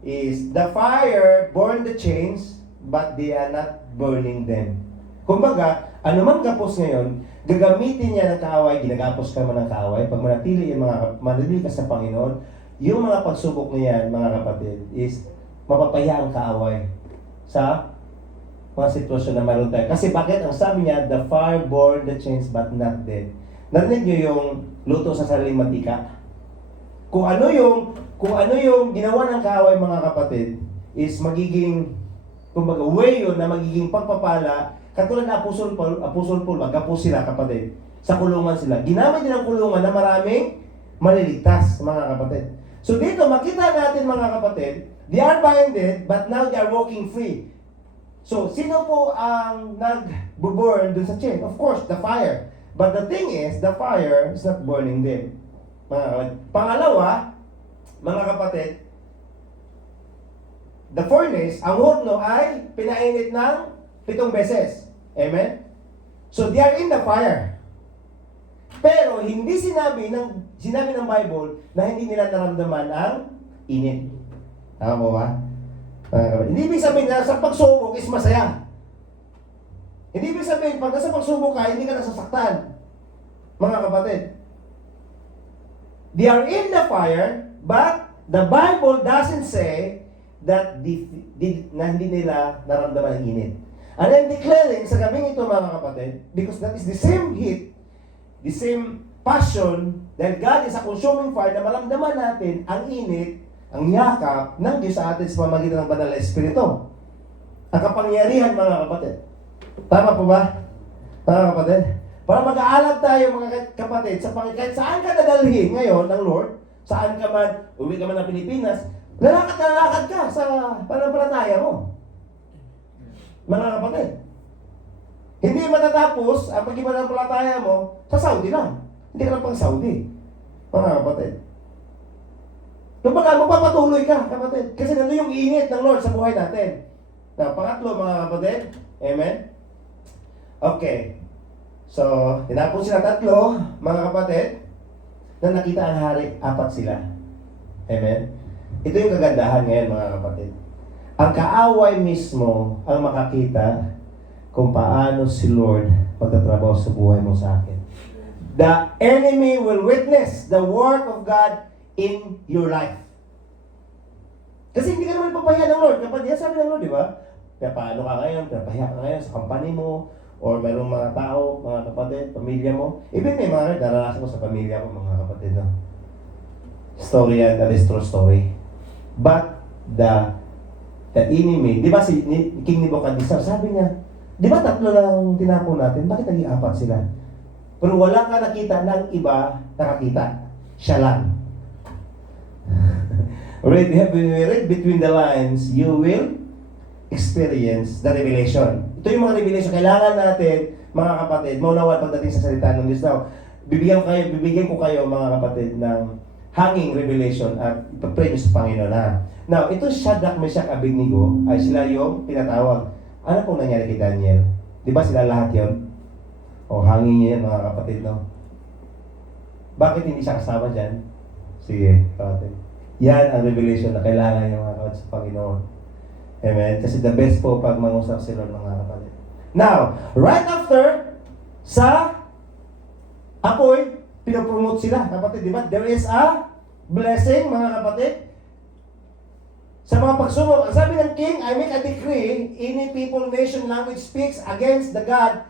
is the fire burned the chains, but they are not burning them. Kumbaga, anumang gapos ngayon, gagamitin niya ng kaaway, ginagapos ka man ng kaaway, pag manatili yung manatili ka sa Panginoon, yung mga pagsubok na yan, mga kapatid, is mapapaya ang kaaway sa mga sitwasyon na mayroon tayo. Kasi bakit? Ang sabi niya, the fire burned the chains, but not them. Narinig niyo yung luto sa sariling mantika? Kung ano yung ginawa ng kaaway, mga kapatid, is magiging, kumbaga, way yun na magiging pagpapala Katulad na Apostle Paul, magkapos sila kapatid. Sa kulungan sila. Ginamit din ang kulungan na maraming maliligtas, mga kapatid. So dito, makita natin mga kapatid, they are binded, but now they are walking free. So, sino po ang nag-burn dun sa chain? Of course, the fire. But the thing is, the fire is not burning them. Mga kapatid. Pangalawa, mga kapatid, the furnace, ang horno ay pinainit ng 7 beses. Amen? So, they are in the fire. Pero, hindi sinabi ng Bible na hindi nila naramdaman ang init. Tama po ba? Hindi ibig sabihin na sa pagsubok is masaya. Hindi ibig sabihin, pag nasa pagsubok ka, hindi ka nasasaktan. Mga kapatid. They are in the fire, but the Bible doesn't say that na hindi nila naramdaman ang init. And I'm declaring sa gabing ito mga kapatid, because that is the same heat, the same passion, dahil God is a consuming fire na maramdaman natin ang init, ang yakap ng Diyos sa atin sa pamamagitan ng Banal na Espiritu. Ang kapangyarihan mga kapatid. Tama po ba? Mga kapatid? Para mag-aalag tayo mga kapatid sa kahit saan ka dadalhin ngayon ng Lord, saan ka man, uwi ka man ng Pilipinas, lalakad ka sa pananampalataya mo. Mga kapatid. Hindi matatapos ang pagkipananampalataya mo sa Saudi lang. Hindi ka lang pang Saudi. Mga kapatid. Kumbaga, magpapatuloy ka, kapatid. Kasi nandun yung init ng Lord sa buhay natin. Now, pangatlo, mga kapatid. Amen? Okay. So, tinapos sila 3, mga kapatid, na nakita ang hari, 4 sila. Amen? Ito yung kagandahan ngayon, mga kapatid. Ang kaaway mismo ang makakita kung paano si Lord magtatrabaho sa buhay mo sa akin. The enemy will witness the work of God in your life. Kasi hindi ka naman papahiya ng Lord. Kapag yan sabi ng Lord, di ba? Kaya paano ka ngayon? Papahiya ka ngayon sa company mo, or mayroong mga tao, mga kapatid, pamilya mo. Even may mga naranasan ko sa pamilya ko, mga kapatid, no? Story yan, that is true story. But the enemy, di ba si King Nebuchadnezzar, sabi niya, di ba 3 lang tinapon natin? Bakit naging 4 sila? Pero wala ka nakita ng iba nakakita. Siya lang. When we read between the lines, you will experience the revelation. Ito yung mga revelation. Kailangan natin, mga kapatid, maunawa pagdating sa salita ng Diyos. Now, bibigyan ko kayo, mga kapatid, ng hanging revelation at ipapray nyo sa Panginoon na. Now, ito Shadrach, Meshach, Abednego ay sila yung tinatawag. Ano pong nangyari kay Daniel? Di ba sila lahat yon? O hangin niya yan, mga kapatid, no? Bakit hindi siya kasama dyan? Sige, kapatid. Yan ang revelation na kailangan yung mga kapatid sa Panginoon. Amen? Kasi the best po pag mangusap sila mga kapatid. Now, right after, sa apoy, pinopromote sila, kapatid, di ba? There is a blessing, mga kapatid. Sa mga pagsubok, sabi ng king, I make a decree, any people, nation, language speaks against the God.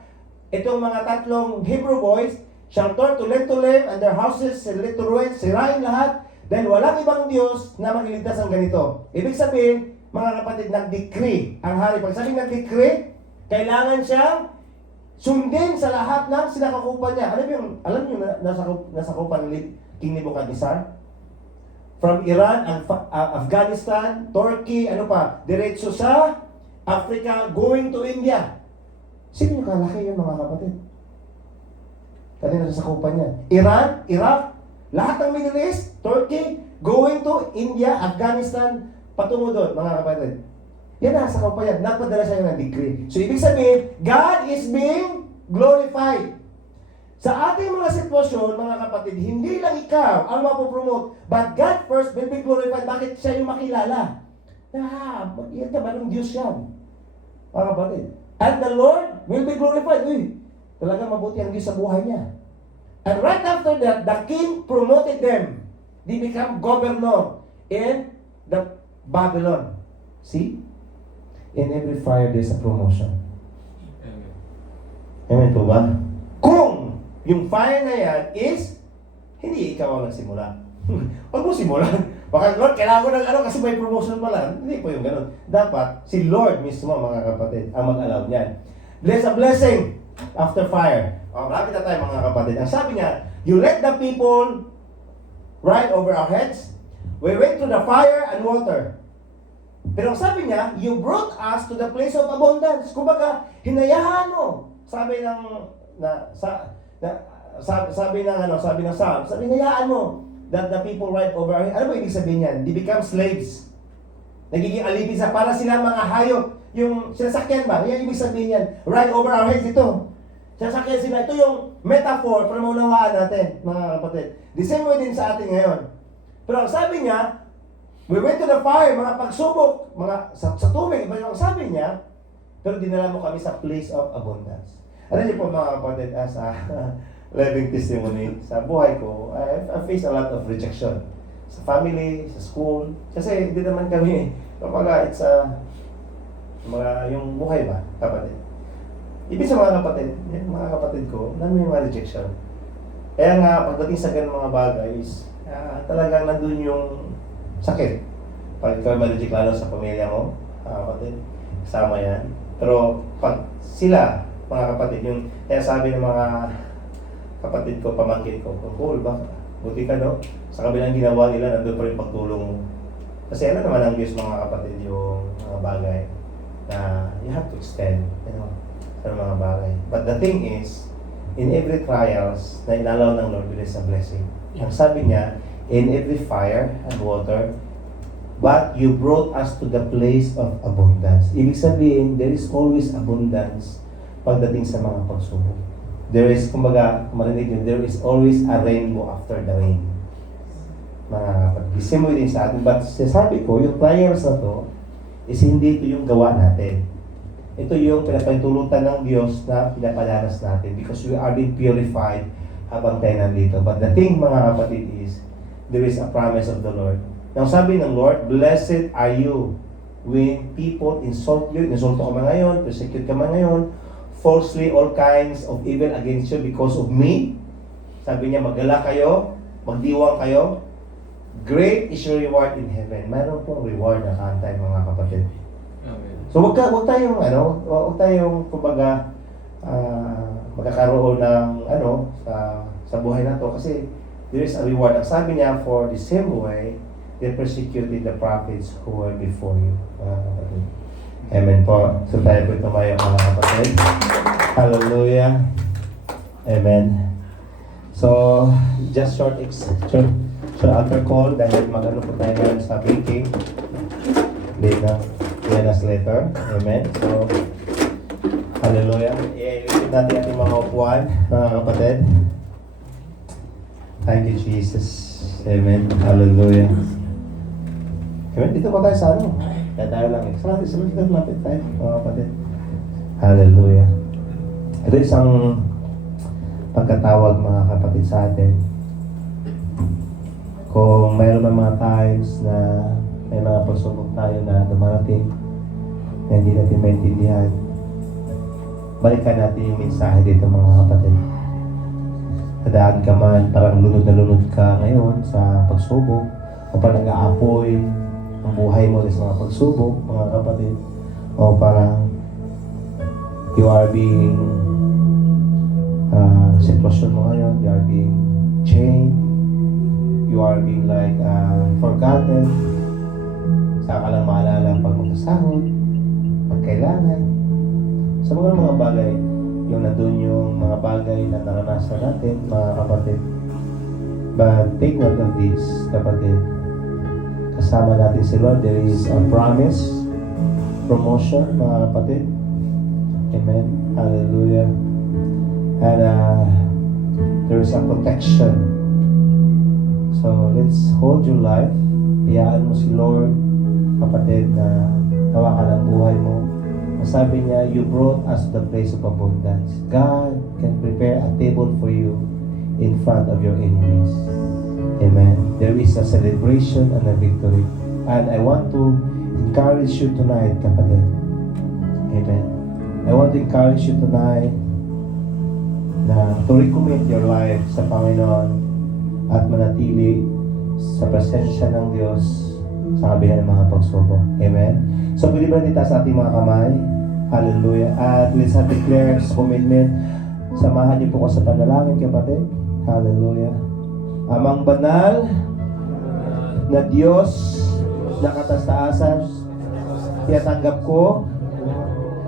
Itong mga 3 Hebrew boys shall turn to limb, and their houses shall lead to ruin, sirain lahat, dahil walang ibang Diyos na magliligtas ang ganito. Ibig sabihin, mga kapatid, nag-decree ang hari. Pag sabing nag-decree, kailangan siyang sundin sa lahat ng sinakakupan niya. Alam niyo nasakupan ni King Nebuchadnezzar? From Iran, Afghanistan, Turkey, diretso sa Africa, going to India. Sino yung kalaki yun, mga kapatid? Kanina nasakupan niya. Iran, Iraq, lahat ng Middle East, Turkey, going to India, Afghanistan, patungo doon, mga kapatid. Yan nasakupan niya. Nagpadala siya ng decree. So, ibig sabihin, God is being glorified. Sa ating mga sitwasyon, mga kapatid, hindi lang ikaw ang mapopromote, but God first will be glorified. Bakit siya yung makilala? Yan ka ba ng Diyos yan? Mga kapatid. And the Lord will be glorified. Uy, talaga mabuti ang Diyos sa buhay niya. And right after that, the king promoted them. They become governor in the Babylon. See? In every fire, there's a promotion. Amen po ba? Kung yung fire na yan is, hindi ikaw ang nagsimula. Huwag mo simulan. Baka, Lord, kailangan ko ng kasi may promotion pala. Hindi po yung ganun. Dapat, si Lord mismo, mga kapatid, ang mag-allow niyan. There's a blessing after fire. Malapit na tayo mga kapatid. Ang sabi niya, you let the people ride over our heads. We went through the fire and water. Pero ang sabi niya, you brought us to the place of abundance. Kumbaga, hinayaan mo. Sabi ng Psalm, hinayaan mo that the people ride over our heads. Ano ba ibig sabihin niyan? They become slaves. Nagiging alipin sa para sila mga hayop. Yung sinasakyan ba? Yan ibig sabihin yan. Ride over our heads ito. Sinasakyan sila. Ito yung metaphor para maunawaan natin, mga kapatid. The same way din sa atin ngayon. Pero ang sabi niya, we went to the fire, mga pagsubok, mga sa tubig. Iba yung sabi niya, pero dinala mo kami sa place of abundance. Ano niyo po mga kapatid, as a living testimony, sa buhay ko, I face a lot of rejection. Sa family, sa school. Kasi hindi naman kami, kapag it's yung buhay ba, kapatid. Ibig sa mga kapatid ko, namin yung mga rejection. Kaya nga, pagdating sa ganung mga bagay is, talagang nandun yung sakit. Pag ikaw ma-reject lalo sa pamilya mo, kapatid, kasama yan. Pero pag sila, mga kapatid, yung kaya sabi ng mga kapatid ko, pamangkin ko, cool ba? Buti ka, no? Sa kabilang ginawa nila, nandun pa rin pagtulong mo. Kasi ano naman ang Diyos, mga kapatid, yung mga bagay na you have to extend, sa mga bagay. But the thing is, in every trials na inalaw ng Lord, there is a blessing. Ang sabi niya, in every fire and water, but you brought us to the place of abundance. Ibig sabihin, there is always abundance pagdating sa mga pagsubok. There is, kumbaga, marinig yun, there is always a rainbow after the rain. Mga kapag-gising mo din sa atin. But sasabi ko, yung trials na to, is hindi ito yung gawa natin. Ito yung pinapahintulutan ng Diyos na pinapadanas natin because we are being purified habang tayo nandito. But the thing, mga kapatid, is there is a promise of the Lord. Now sabi ng Lord, blessed are you when people insult you, insulto ka man ngayon, persecute ka man ngayon, falsely all kinds of evil against you because of me. Sabi niya, magdala kayo, magdiwang kayo, great is your reward in heaven. Mayroon pong reward na kantay, mga kapatid. So wag tayong kumbaga magkakaroon ng sa buhay na to kasi there is a reward. Ang sabi niya, for the same way they persecuted the prophets who were before you. Amen po. So tayo po tumayo, mga kapatid. Hallelujah. Amen. So just short altar call dahil mag-ano po tayo ngayon sa baking. Later. Us later. Amen. So, hallelujah. I-repeat natin ating mga upuan, mga kapatid. Thank you, Jesus. Amen. Hallelujah. Amen. Dito pa tayo sa ano? Kaya tayo lang. Sunod lapit tayo, mga kapatid. Hallelujah. Ito isang pagkatawag, mga kapatid, sa atin. Kung mayroon ng mga times na may mga pagsubok tayo na dumarating na hindi natin maintindihan, balikan natin yung mensahe dito, mga kapatid. Nadaan ka man, parang lunod na lunod ka ngayon sa pagsubok, o parang nag-aapoy ang buhay mo sa mga pagsubok, mga kapatid, o parang you are being sitwasyon mo ngayon, you are being chained, you are being like forgotten. Saka lang maalala pag magkasahod, pag kailangan. Sa mga bagay, yung nandun yung mga bagay na naranasan natin, mga kapatid. But take note of this, kapatid. Kasama natin si Lord, there is a promise, promotion, mga kapatid. Amen. Hallelujah. And there is a protection. So let's hold your life. Iyaan mo si Lord, kapatid, na hawakan ang buhay mo. Sabi niya, you brought us to the place of abundance. God can prepare a table for you in front of your enemies. Amen. There is a celebration and a victory. And I want to encourage you tonight, kapatid. Amen. I want to encourage you tonight na to recommit your life sa Panginoon at manatili sa presensya ng Diyos sa kabila ng mga pagsubok. Amen? So, pwede ba dito sa ating mga kamay? Hallelujah. At let's declare this commitment. Samahan niyo po ko sa panalangin, kapatid. Hallelujah. Amang banal na Diyos na katastaasan, iatanggap ko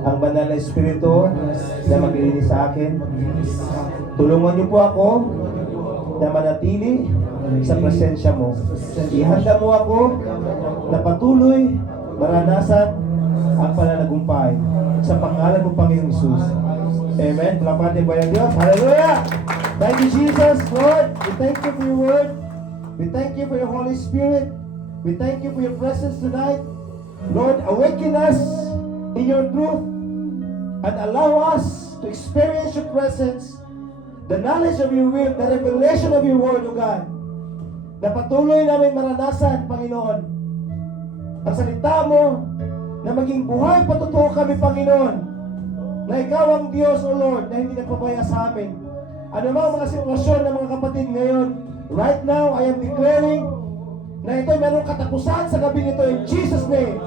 ang banal na Espiritu na maglilinis sa akin. Tulungan niyo po ako na manatili sa presensya mo. Ihanda mo ako na patuloy maranasan ang pananagumpay sa pangalan mo, Panginoong Jesus. Amen. Palakpakan ba yung Diyos? Hallelujah! Thank you, Jesus, Lord. We thank you for your word. We thank you for your Holy Spirit. We thank you for your presence tonight. Lord, awaken us in your truth and allow us to experience your presence, the knowledge of your will, the revelation of your word, O God, na patuloy namin maranasan, Panginoon, ang salita mo na maging buhay patotoo kami, Panginoon, na ikaw ang Diyos, O Lord, na hindi nagpapaya sa amin. Ano mga sitwasyon ng mga kapatid ngayon, right now, I am declaring na ito mayroong katapusan sa gabi nito in Jesus' name.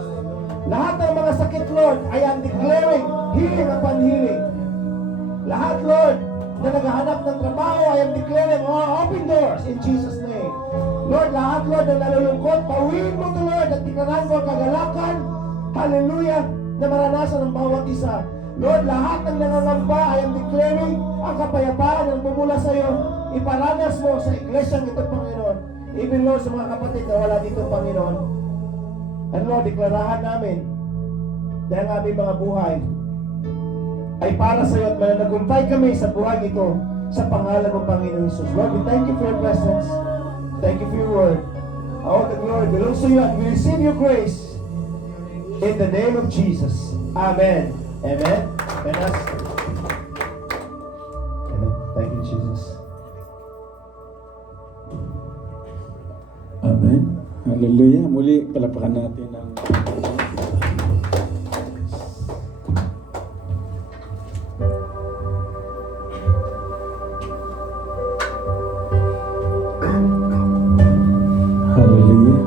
Lahat ng mga sakit, Lord, I am declaring healing upon healing. Lahat, Lord, na naghahanap ng trabaho, I am declaring open doors in Jesus' name. Lord, lahat, Lord, na nalulungkot, pauwiin mo to, Lord, at tingnan mo ang kagalakan, hallelujah, na maranasan ng bawat isa. Lord, lahat ng nangangamba, I am declaring ang kapayapaan na bumula sa iyo, iparanas mo sa iglesyang ito, Panginoon. Even, Lord, sa mga kapatid na wala dito, Panginoon. And Lord, deklarahan namin na ang aming mga buhay ay para sa iyo at mananagumpay kami sa buhay nito sa pangalan ng Panginoon Jesus. Lord, we thank you for your presence. Thank you for your word. All the glory belongs to you and we receive your grace in the name of Jesus. Amen. Amen. Amen. Thank you, Jesus. Amen. Hallelujah. Muli, palapakan natin ang Hallelujah.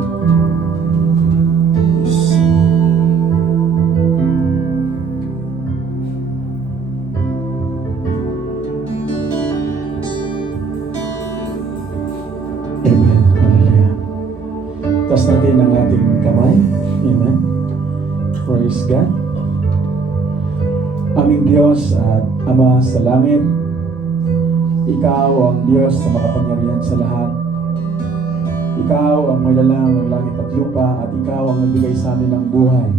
Amen. Hallelujah. Taas natin ang ating kamay. Amen. Praise God. Aming Diyos at Ama sa langit, Ikaw ang Diyos na makapangyarihan sa lahat. Ikaw ang may lalang ng langit at lupa at Ikaw ang nagbigay sa amin ng buhay.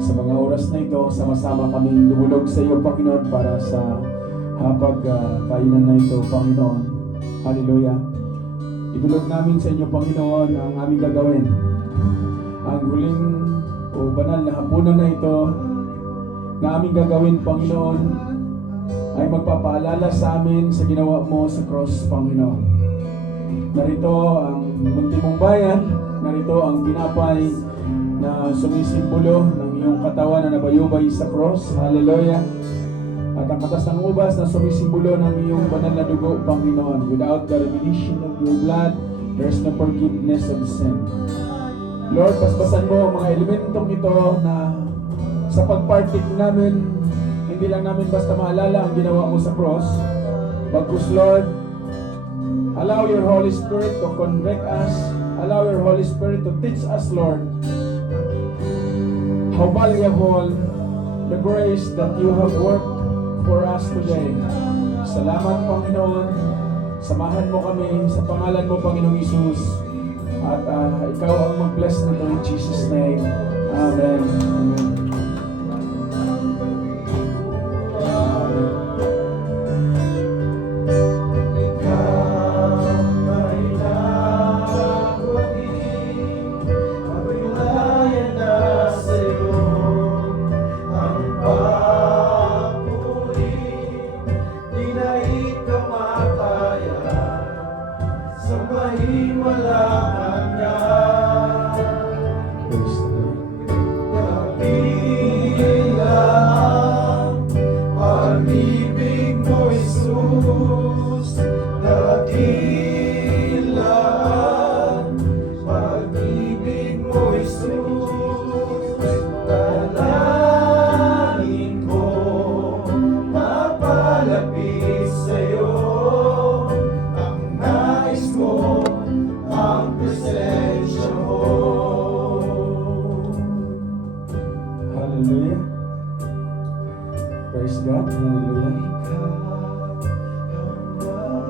Sa mga oras na ito, sama-sama kaming dumulog sa iyo, Panginoon, para sa hapag-kainan na ito, Panginoon. Hallelujah. Idulog namin sa inyo, Panginoon, ang aming gagawin. Ang huling o banal na hapunan na ito na aming gagawin, Panginoon, ay magpapaalala sa amin sa ginawa mo sa cross, Panginoon. Narito ang munti mong bayan, narito ang tinapay na sumisimbolo ng iyong katawan na nabayubay sa cross. Hallelujah. At ang katas ng ubas na sumisimbolo ng iyong banal na dugo, Panginoon. Without the remission of your blood, there's no forgiveness of sin. Lord, paspasan mo ang mga elementong ito na sa pagpartik namin, hindi lang namin basta maalala ang ginawa mo sa cross. Bagkus, Lord, allow your Holy Spirit to convict us. Allow your Holy Spirit to teach us, Lord, how valuable the grace that you have worked for us today. Salamat, Panginoon. Samahan mo kami sa pangalan mo, Panginoong Isus. At ikaw ang mag-bless nito in Jesus' name. Amen. Amen. Hallelujah. Praise God. Hallelujah.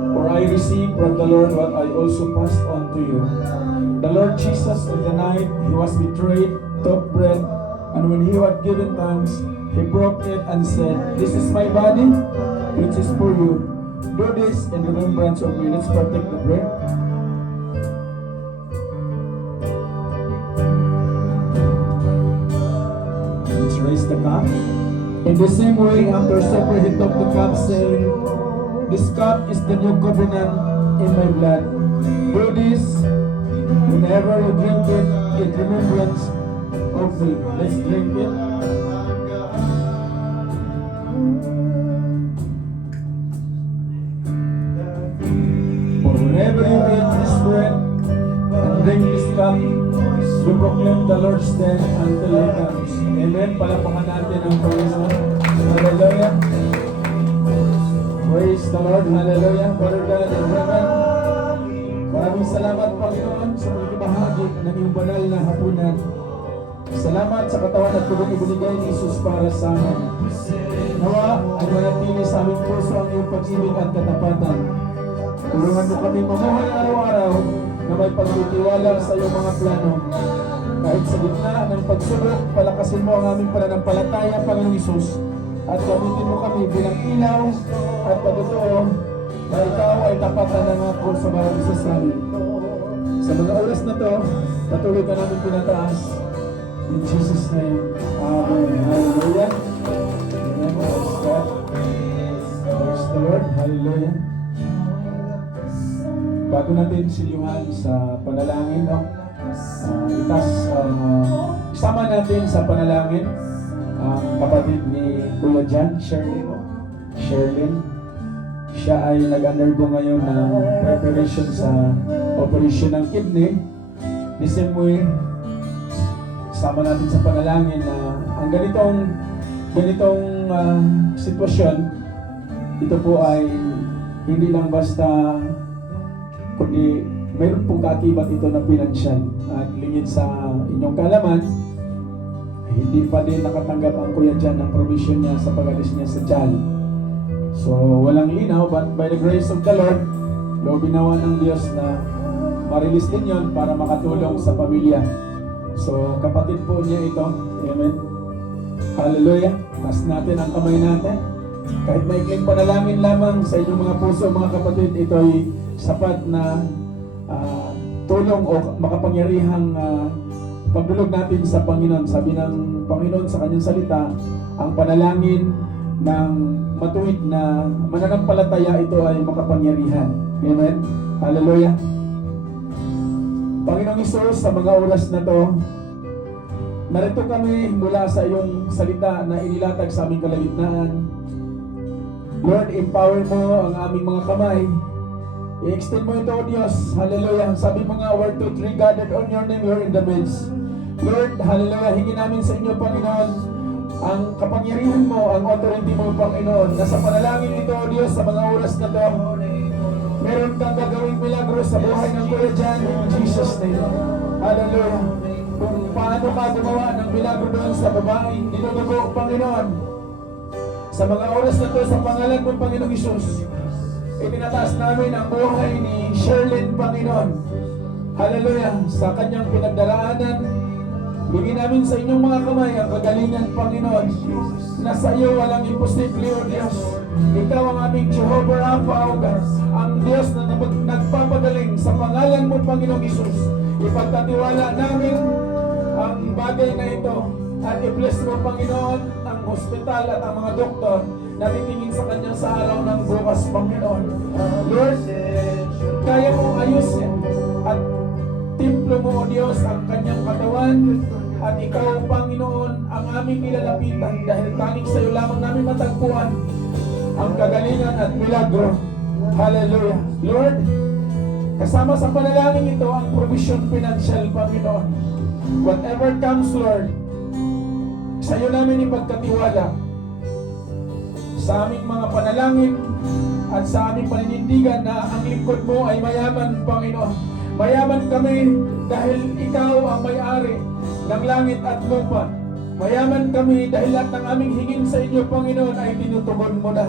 For I received from the Lord what I also passed on to you. The Lord Jesus, on the night he was betrayed, took bread, and when he had given thanks, he broke it and said, "This is my body, which is for you. Do this in remembrance of me." Let's partake the bread. Let's raise the cup. In the same way, after supper, he took the cup, saying, "This cup is the new covenant in my blood. Do this whenever you drink it in remembrance of me." Let's drink it. For whenever you eat this bread and drink this cup, you proclaim the Lord's death until He comes. Amen. Palapakan natin ang Panginoon. Hallelujah. Praise the Lord. Hallelujah. Father God in heaven, maraming salamat, Panginoon, sa pagkibahagi ng iyong banal na hapunan. Salamat sa katawan at tubig ibinigay ni Jesus para sa amin. Nawa ay manatili sa aming puso ang iyong pag-ibig at katapatan. Tulungan mo kami mamuhay araw-araw na may pagtitiwala sa iyong mga plano. Kahit sa gitna ng pagsubok, palakasin mo ang aming pananampalataya, Panginoong Hesus, at gamitin mo kami bilang ilaw at patutuo na ikaw ay tapat na nangako sa bawat isa sa amin. Sa mga oras na to, patuloy ka namin pinataas. In Jesus' name, Amen. Hallelujah. Amen. Praise God. Praise the Lord. Hallelujah. Bago natin silyuhan sa panalangin, no? Isama natin sa panalangin ang kapatid ni Kuya Jan, Sherlyn. Sherlyn. Siya ay nag-undergo ngayon ng preparation sa operation ng kidney. The same way, isama natin sa panalangin na ang ganitong sitwasyon, ito po ay hindi lang basta, kundi mayroon pong kaakibat ito ng pinansyal. At lingid sa inyong kalaman, hindi pa din nakatanggap ang Kuya Jan ng provision niya sa pag-alis niya sa JAL. So, walang linaw, but by the grace of the Lord, loobin nawa ng Diyos na marilis din yon para makatulong sa pamilya. So, kapatid po niya ito. Amen. Hallelujah. Taas natin ang kamay natin. Kahit maikling panalangin lamang sa inyong mga puso, mga kapatid, ito ay sapat na tulong o makapangyarihang pagdulog natin sa Panginoon. Sabi ng Panginoon sa kanyang salita, ang panalangin ng matuwid na mananampalataya, ito ay makapangyarihan. Amen. Hallelujah. Panginoong Hesus, sa mga oras na to, narito kami mula sa iyong salita na inilatag sa aming kalagitnaan. Lord, empower mo ang aming mga kamay. I-extend mo ito, O Diyos. Hallelujah. Sabi mo nga, where 2, 3 gathered on your name, you're in the midst. Lord, hallelujah. Hingin namin sa inyo, Panginoon, ang kapangyarihan mo, ang authority mo, Panginoon, na sa panalangin ito, O Diyos, sa mga oras na to, meron kang gagawing milagro sa buhay ng Kuya Jan in Jesus' name. Hallelujah. Kung paano ka gumawa ng milagro doon sa babaeng dinudugo, Panginoon, sa mga oras na to, sa pangalan mo, Panginoong Hesus, itinataas namin ang buhay ni Sherlyn, Panginoon. Hallelujah. Sa kanyang pinagdaraanan, bigyan namin sa inyong mga kamay ang kagalingan, Panginoon. Na sa iyo walang imposible, O Diyos. Ikaw ang aming Jehovah Rapha, O God. Ang Diyos na nagpapagaling sa pangalan mo, Panginoong Hesus. Ipagkatiwala namin ang bagay na ito. At i-bless mo, Panginoon, ang hospital at ang mga doktor na titingin sa kanya sa araw ng bukas, Panginoon. Lord, kaya mong ayusin at templo mo, O Diyos, ang kanyang katawan. At ikaw, Panginoon, ang aming nilalapitan dahil tanging sa iyo lamang namin matagpuan ang kagalingan at milagro. Hallelujah. Lord, kasama sa panalangin ito ang provision financial, Panginoon. Whatever comes, Lord, sa iyo namin ipagkatiwala sa aming mga panalangin at sa aming paninindigan na ang lingkod mo ay mayaman, Panginoon. Mayaman kami dahil ikaw ang may-ari ng langit at lupa. Mayaman kami dahil lahat ng aming hingin sa inyo, Panginoon, ay tinutugon mo na.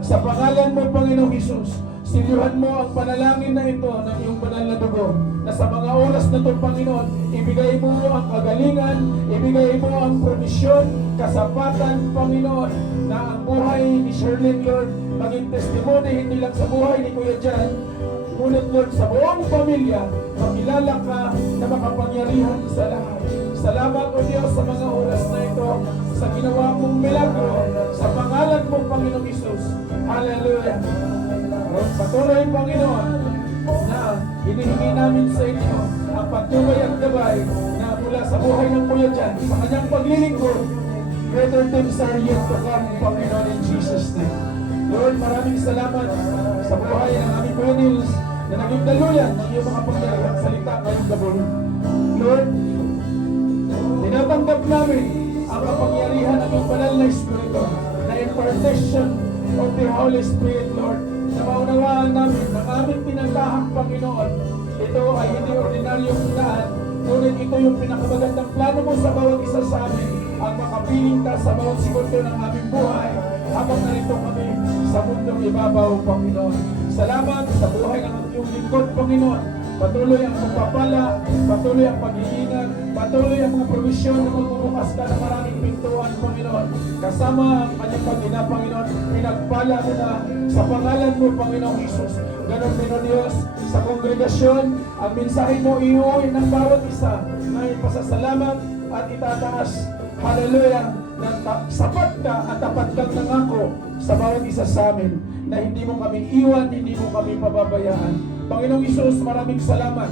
Sa pangalan mo, Panginoong Hesus, silyuhan mo ang panalangin na ito ng iyong banal na dugo, na sa mga oras na ito, Panginoon, ibigay mo ang kagalingan, ibigay mo ang provisyon, kasapatan, Panginoon, na ang buhay ni Sherlyn, Lord, maging testimony hindi lang sa buhay ni Kuya Jan, ngunit Lord, sa buong pamilya, makilala ka na makapangyarihan sa lahat. Salamat o Diyos sa mga oras na ito, sa ginawa mong milagro, sa pangalan mo, Panginoong Hesus. Hallelujah. Patuloy, Panginoon, na hinihingi namin sa inyo ang patuloy at gabay na mula sa buhay ng Kuya Jan, sa kanyang paglilingkod. Greater things are yet to come, Panginoon, in Jesus' name. Lord, maraming salamat sa buhay ng aming Kuya Nils na naging daluyan ng iyong mga pangyayang salita ngayong gabi. Lord, tinatanggap namin ang kapangyarihan ng iyong banal na Espiritu, na impartation of the Holy Spirit, Lord, na maunawaan namin ng aming pinagtahak, Panginoon. Ito ay hindi ordinaryong daan, ngunit ito yung pinakamagandang plano mo sa bawat isa sa amin, ang makapiling ka sa bawat segundo ng aming buhay, habang narito kami sa mundong ibabaw, Panginoon. Salamat sa buhay ng iyong lingkod, Panginoon. Patuloy ang pagpapala, patuloy ang pag-iingat, patuloy ang mga provisyon na magbubukas ka ng maraming pintuan, Panginoon. Kasama ang kanyang pag-ina, Panginoon, pinagpala mo na sa pangalan mo, Panginoong Hesus. Ganon din, O Diyos, sa kongregasyon, ang mensahe mo iuwi ng bawat isa na ipasasalamat at itataas. Hallelujah! Sapat ka at tapat kang nangako sa bawat isa sa amin na hindi mo kami iwan, hindi mo kami pababayaan. Panginoong Hesus, maraming salamat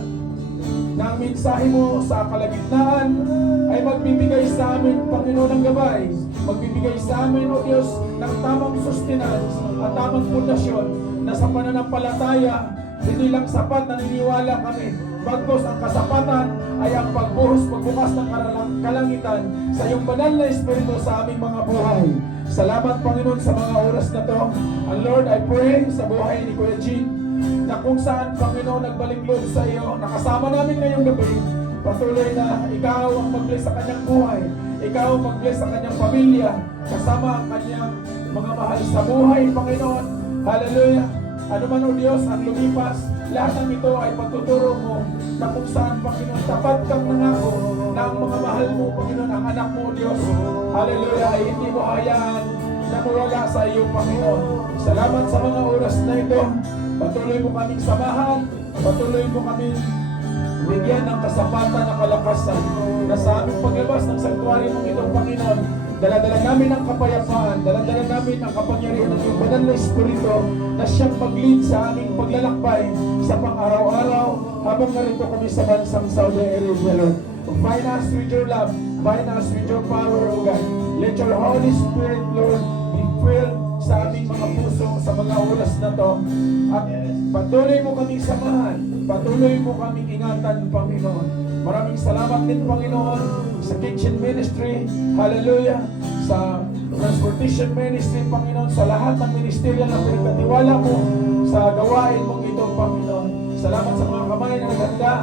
na ang mensahe mo sa kalagitnaan ay magbibigay sa amin, Panginoon, ng gabay. Magbibigay sa amin, O Diyos, ng tamang sustenance at tamang pundasyon na sa pananampalataya, hindi lang sapat, naniniwala kami. Bagkus ang kasapatan ay ang pagbukas ng kalangitan sa iyong banal na Espiritu sa aming mga buhay. Salamat, Panginoon, sa mga oras na to. And Lord, I pray sa buhay ni Kuya Jean, na kung saan, Panginoon, nagbalik loob sa iyo, nakasama namin ngayong gabi, patuloy na ikaw ang mag-bless sa kanyang buhay, ikaw ang mag-bless sa kanyang pamilya, kasama ang kanyang mga mahal sa buhay, Panginoon. Hallelujah! Ano man, O Diyos, ang lumipas, lahat ng ito ay pagtuturo mo na kung saan, Panginoon, tapat kang nangako na ang mga mahal mo, Panginoon, ang anak mo, O Diyos, hallelujah, ay hindi mo hayaan na mawala sa iyo, Panginoon. Salamat sa mga oras na ito. Patuloy mo kaming samahan, patuloy mo kaming bigyan ng kasapatan at kalakasan na sa aming paglabas ng sanctuary mong itong Panginoon, daladala namin ang kapayapaan, daladala namin ang kapangyarihan ng iyong banal na Espiritu na siyang mag-lead sa aming paglalakbay sa pang-araw-araw habang narito kami sa bansang Saudi Arabia, Lord. Bind us with your love, bind us with your power, O God. Let your Holy Spirit, Lord, be filled sa aming mga puso sa mga oras na to. At patuloy mo kaming samahan, patuloy mo kaming ingatan, Panginoon. Maraming salamat din, Panginoon, sa Kitchen Ministry, hallelujah, sa Transportation Ministry, Panginoon, sa lahat ng ministerya na pinagkatiwala mo sa gawain mong ito, Panginoon. Salamat sa mga kamay na naghanda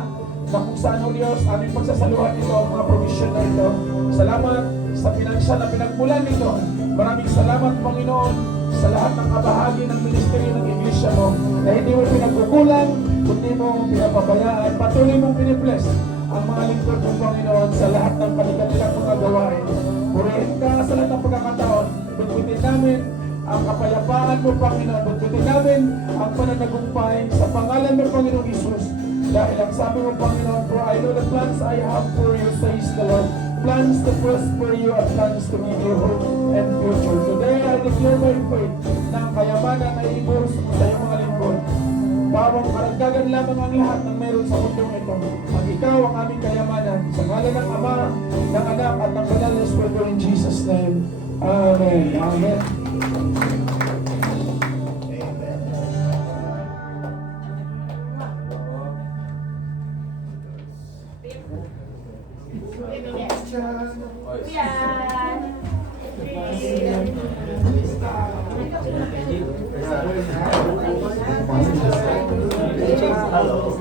na kung saan, O Diyos, aming pagsasaluhan ito ang mga provision na ito. Salamat sa pinansyal na pinagmulan nito. Maraming salamat, Panginoon, sa lahat ng kabahagi ng ministeryo ng Iglesia mo na hindi mo pinagkukulang, hindi mo pinapabayaan. Patuloy mong pinibless ang mga lingkod ng Panginoon sa lahat ng kanilang mga gawain. Purihin ka sa lahat ng pagkakataon. Butbutin namin ang kapayapaan mo, Panginoon. Butbutin namin ang pananagumpay sa pangalan mo, Panginoong Hesus. Dahil ang sabi mo, Panginoon, for I know the plans I have for you, says the Lord. Plans to prosper you and plans to give you hope and future. Today, I declare by faith na ang kayamanan ay ibuhos sa iyong mga lingkod. Bawang karagdagan lamang ang lahat ng meron sa mundong ito. Ang ikaw ang aming kayamanan. Sa ngalan ng Ama, ng Anak, at ng Banal na Espiritu, in Jesus' name. Amen. Amen. Hello.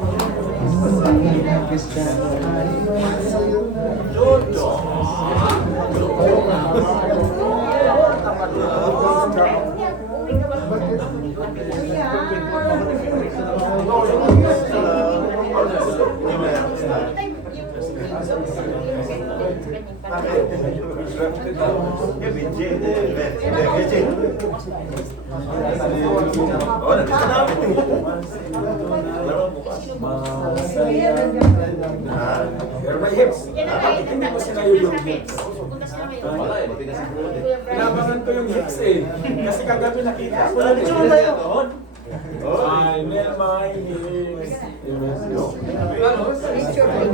Oh, nandito na ako eh. Masaya. Ha? Pero may hips. Hindi ko sinayo yung hips. Kailangan ko yung hips eh. Kasi kagabi nakita ko lang eh. Oh. I met my hips.